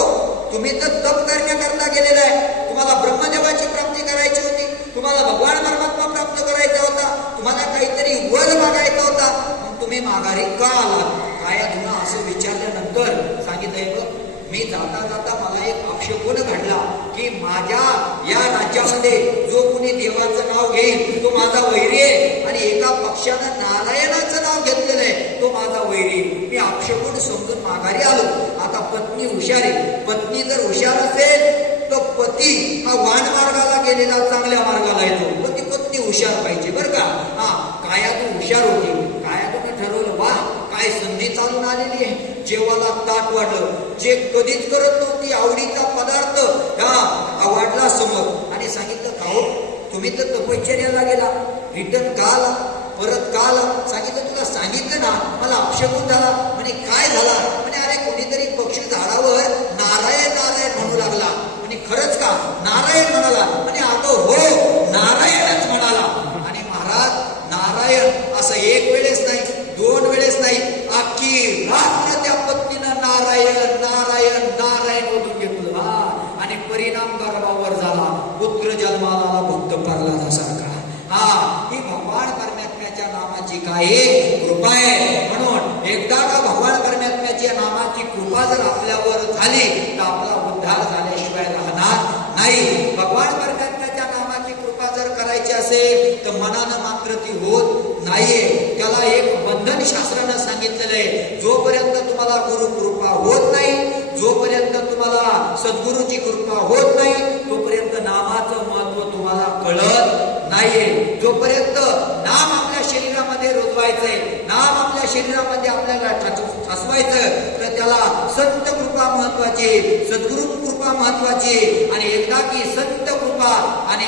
तुम्ही तर तप करण्याकरता गेलेला आहे, तुम्हाला ब्रह्मदेवाची प्राप्ती करायची होती, तुम्हाला भगवान परमात्मा प्राप्त करायचा होता, तुम्हाला काहीतरी वध मागायचा होता, मग तुम्ही माघारी का आलात. कायातून असं विचारल्यानंतर सांगितलं, मी जाता जाता मला एक अपशगुन घडला की माझ्या या राज्यामध्ये जो कोणी देवाचं नाव घेईल तो माझा वैरी आहे आणि एका पक्षानं नारायणाचं नाव घेतलेलं आहे तो माझा वैरी. मी अपशगुन समजून माघारी आलो. आता पत्नी हुशार आहे. पत्नी जर हुशार असेल तर पती हा वाण मार्गाला गेलेला चांगल्या मार्गाला येतो. पण ती पत्नी हुशार पाहिजे बरं का. हा, कायातून हुशार होती. कायातून ठरवलं, वा काय संधी चालून आलेली आहे. जेवाला ताट वाढलं, जे कधीच करत नव्हती आवडीचा पदार्थ हा वाढला समोर आणि सांगितलं, का हो तुम्ही तर तपश्चर्याला गेला, रिटर्न का आला, परत का आला. सांगितलं, तुला सांगितलं ना मला अपशगुन झाला. म्हणे काय झाला. म्हणे अरे कोणीतरी पक्षी झाडावर नारायण नारायण म्हणू लागला. म्हणे खरंच का, नारायण म्हणाला. म्हणे अगं हो नारायणच म्हणाला. आणि महाराज नारायण असं एक वेळेस नाही, दोन वेळेस नाही, अख्खी रात्र त्या पत्नीनं नारायण नारायण नारायण ओढून घेतलं. हा, आणि परिणाम गर्भावर झाला, पुत्र जन्माला भक्त प्रल्हादासारखा. हा, ही भगवान परमात्म्याच्या नामाची काय कृपा आहे. म्हणून एकदा का भगवान परमात्म्याच्या नामाची कृपा जर आपल्यावर झाली तर आपला उद्धार झाल्याशिवाय राहणार नाही. भगवान परमात्म्याच्या नामाची कृपा जर करायची असेल तर मनानं मात्र ती होत नाहीये. त्याला एक बंधन शास्त्रानं सांगितलेलं आहे, जोपर्यंत तुम्हाला गुरु कृपा होत नाही, जोपर्यंत तुम्हाला सद्गुरूची कृपा होत नाही, तोपर्यंत नामाचं महत्व तुम्हाला कळत नाहीये. जोपर्यंत नाम आपल्या शरीरामध्ये रुजवायचंय, नाम आपल्या शरीरामध्ये आपल्याला ठसवायचं, तर त्याला संत कृपा महत्वाची, सद्गुरु कृपा महत्वाची. आणि एकदा की संत कृपा आणि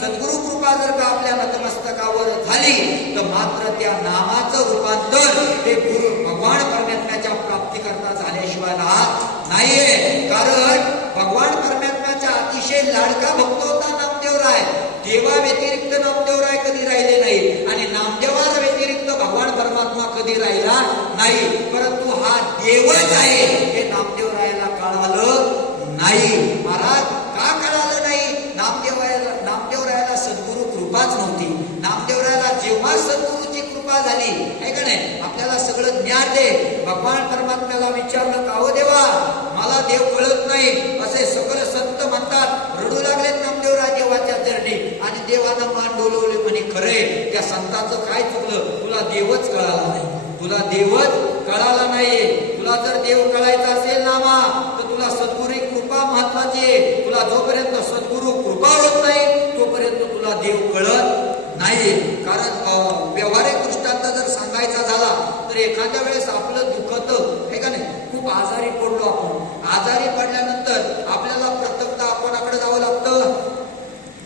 सद्गुरु कृपा जर का आपल्या नतमस्तकावर झाली तर मात्र त्या नामाचं रूपांतर हे गुरु भगवान परमात्म्याच्या प्राप्तीकरता झाल्याशिवाय राहत नाहीये. कारण भगवान परमात्म्याचा अतिशय लाडका भक्त होता नामदेवराय. देवा व्यतिरिक्त नामदेवराय कधी राहिले नाही आणि नामदेवाला व्यतिरिक्त भगवान परमात्मा कधी राहिला नाही. परंतु हा देवच आहे हे नामदेवरायाला कळालं नाही. महाराज का कळालं नाही. नामदेवरायाला सद्गुरु कृपाच नव्हती. नामदेवरायाला जेव्हा सद्गुरूची कृपा झाली, आहे का नाही, आपल्याला सगळं ज्ञान दे. भगवान परमात्म्याला विचारलं, का हो देवा मला देव कळत नाही असे सगळे संत म्हणतात, रडू लागलेत नामदेवराय देवाच्या चरणी. आणि देवानं मान डोलवले, म्हणे खरे त्या संतांचं काय चुकलं, तुला देवच कळाला नाही, तुला देवच कळाला नाहीये. तुला जर देव कळायचा असेल नामा तर तुला सद्गुरू कृपा महत्वाची आहे. तुला जोपर्यंत सद्गुरू कृपा होत नाही तोपर्यंत तुला देव कळत नाही. कारण व्यवहारिक दृष्टांत जर सांगायचा झाला तर एखाद्या वेळेस आपलं दुखत आहे का नाही, खूप आजारी पडलो आपण. आजारी पडल्यानंतर आपल्याला प्रथमतः कोणाकडे जावं लागतं,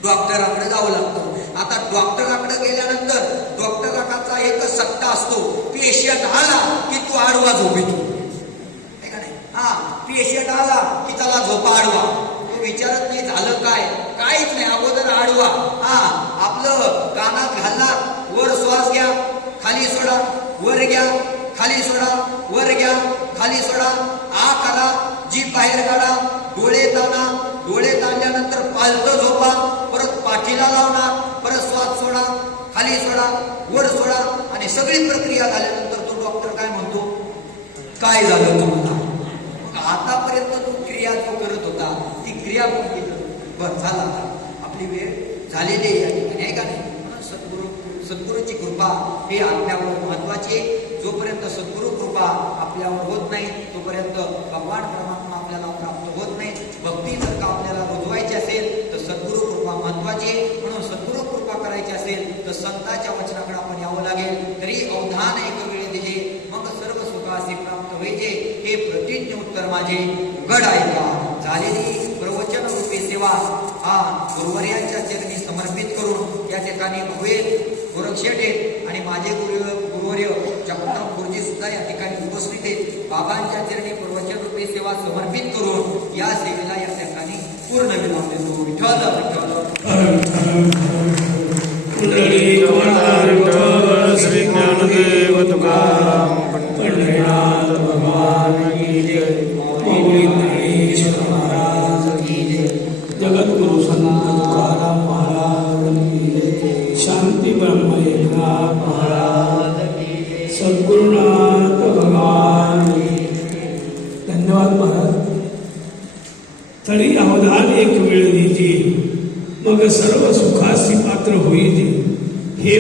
डॉक्टराकडे जावं लागतं. आता डॉक्टराकडे गेल्यानंतर डॉक्टराचा एकच सत्ता असतो, पेशंट आला की तू आडवा झोपितो, आहे का नाही. हा, पेशंट आला की त्याला झोपा आडवा. तो विचारत नाही झालं काय, काहीच नाही, अगोदर आडवा. हा, आपलं कानात घालला, वर श्वास घ्या, खाली सोडा, वर घ्या, खाली सोडा, वर घ्या, खाली सोडा, आ करा, जीभ बाहेर काढा, डोळे ताणा, डोळे ताणल्यानंतर पालतं झोपा, परत पाठीला लावणार, परत श्वास सोडा, खाली सोडा, वर सोडा आणि सगळी प्रक्रिया झाल्यानंतर तो डॉक्टर काय म्हणतो, काय झालं तुम्हाला? आतापर्यंत तो क्रिया जो करत होता ती क्रिया बस झाला, आपली वेळ झालेली आहे या ठिकाणी, आहे का नाही? सद्गुरूची कृपा ही आपल्यावर महत्वाची आहे. जोपर्यंत सद्गुरू कृपा आपल्यावर होत नाही तोपर्यंत भगवान परमात्मा आपल्याला प्राप्त होत नाही. भक्ती जर का आपल्याला रुजवायची असेल तर सद्गुरू कृपा महत्वाची आहे. म्हणून सद्गुरू कृपा करायची असेल तर संतांच्या वचनाकडे आपण यावं लागेल. तरी अवधान एक वेळ दिले मग सर्व सुखासी प्राप्त व्हायचे, हे प्रतिज्ञ उत्तर माझे उघड ऐका. झालेली प्रवचन रूपी सेवा हा गुरुवर्यांच्या चरणी समर्पित करून या ठिकाणी भव्य गोरक्षेटे आणि माझे गुरुवर्य जगताप गुरुजी सुद्धा या ठिकाणी उपस्थित आहेत. बाबांच्या चरणी प्रवचन रूपी सेवा समर्पित करून या सेवेला या ठिकाणी पूर्ण विराम देतो. विठ्ठल विठ्ठल श्री ज्ञानदेव तुकाराम पंढरीनाथ भगवान की जय. माऊली ज्ञानेश्वर महाराज की जय. जगद्गुरु संत तुकाराम महाराज की जय. शांती ब्रह्म एकनाथ महाराज की जय. सद्गुरुनाथ भगवान की जय. धन्यवाद महाराज. तरी अवधान एक वेळ दीजिए मग सर्व सुखासी पात्र होईल, हे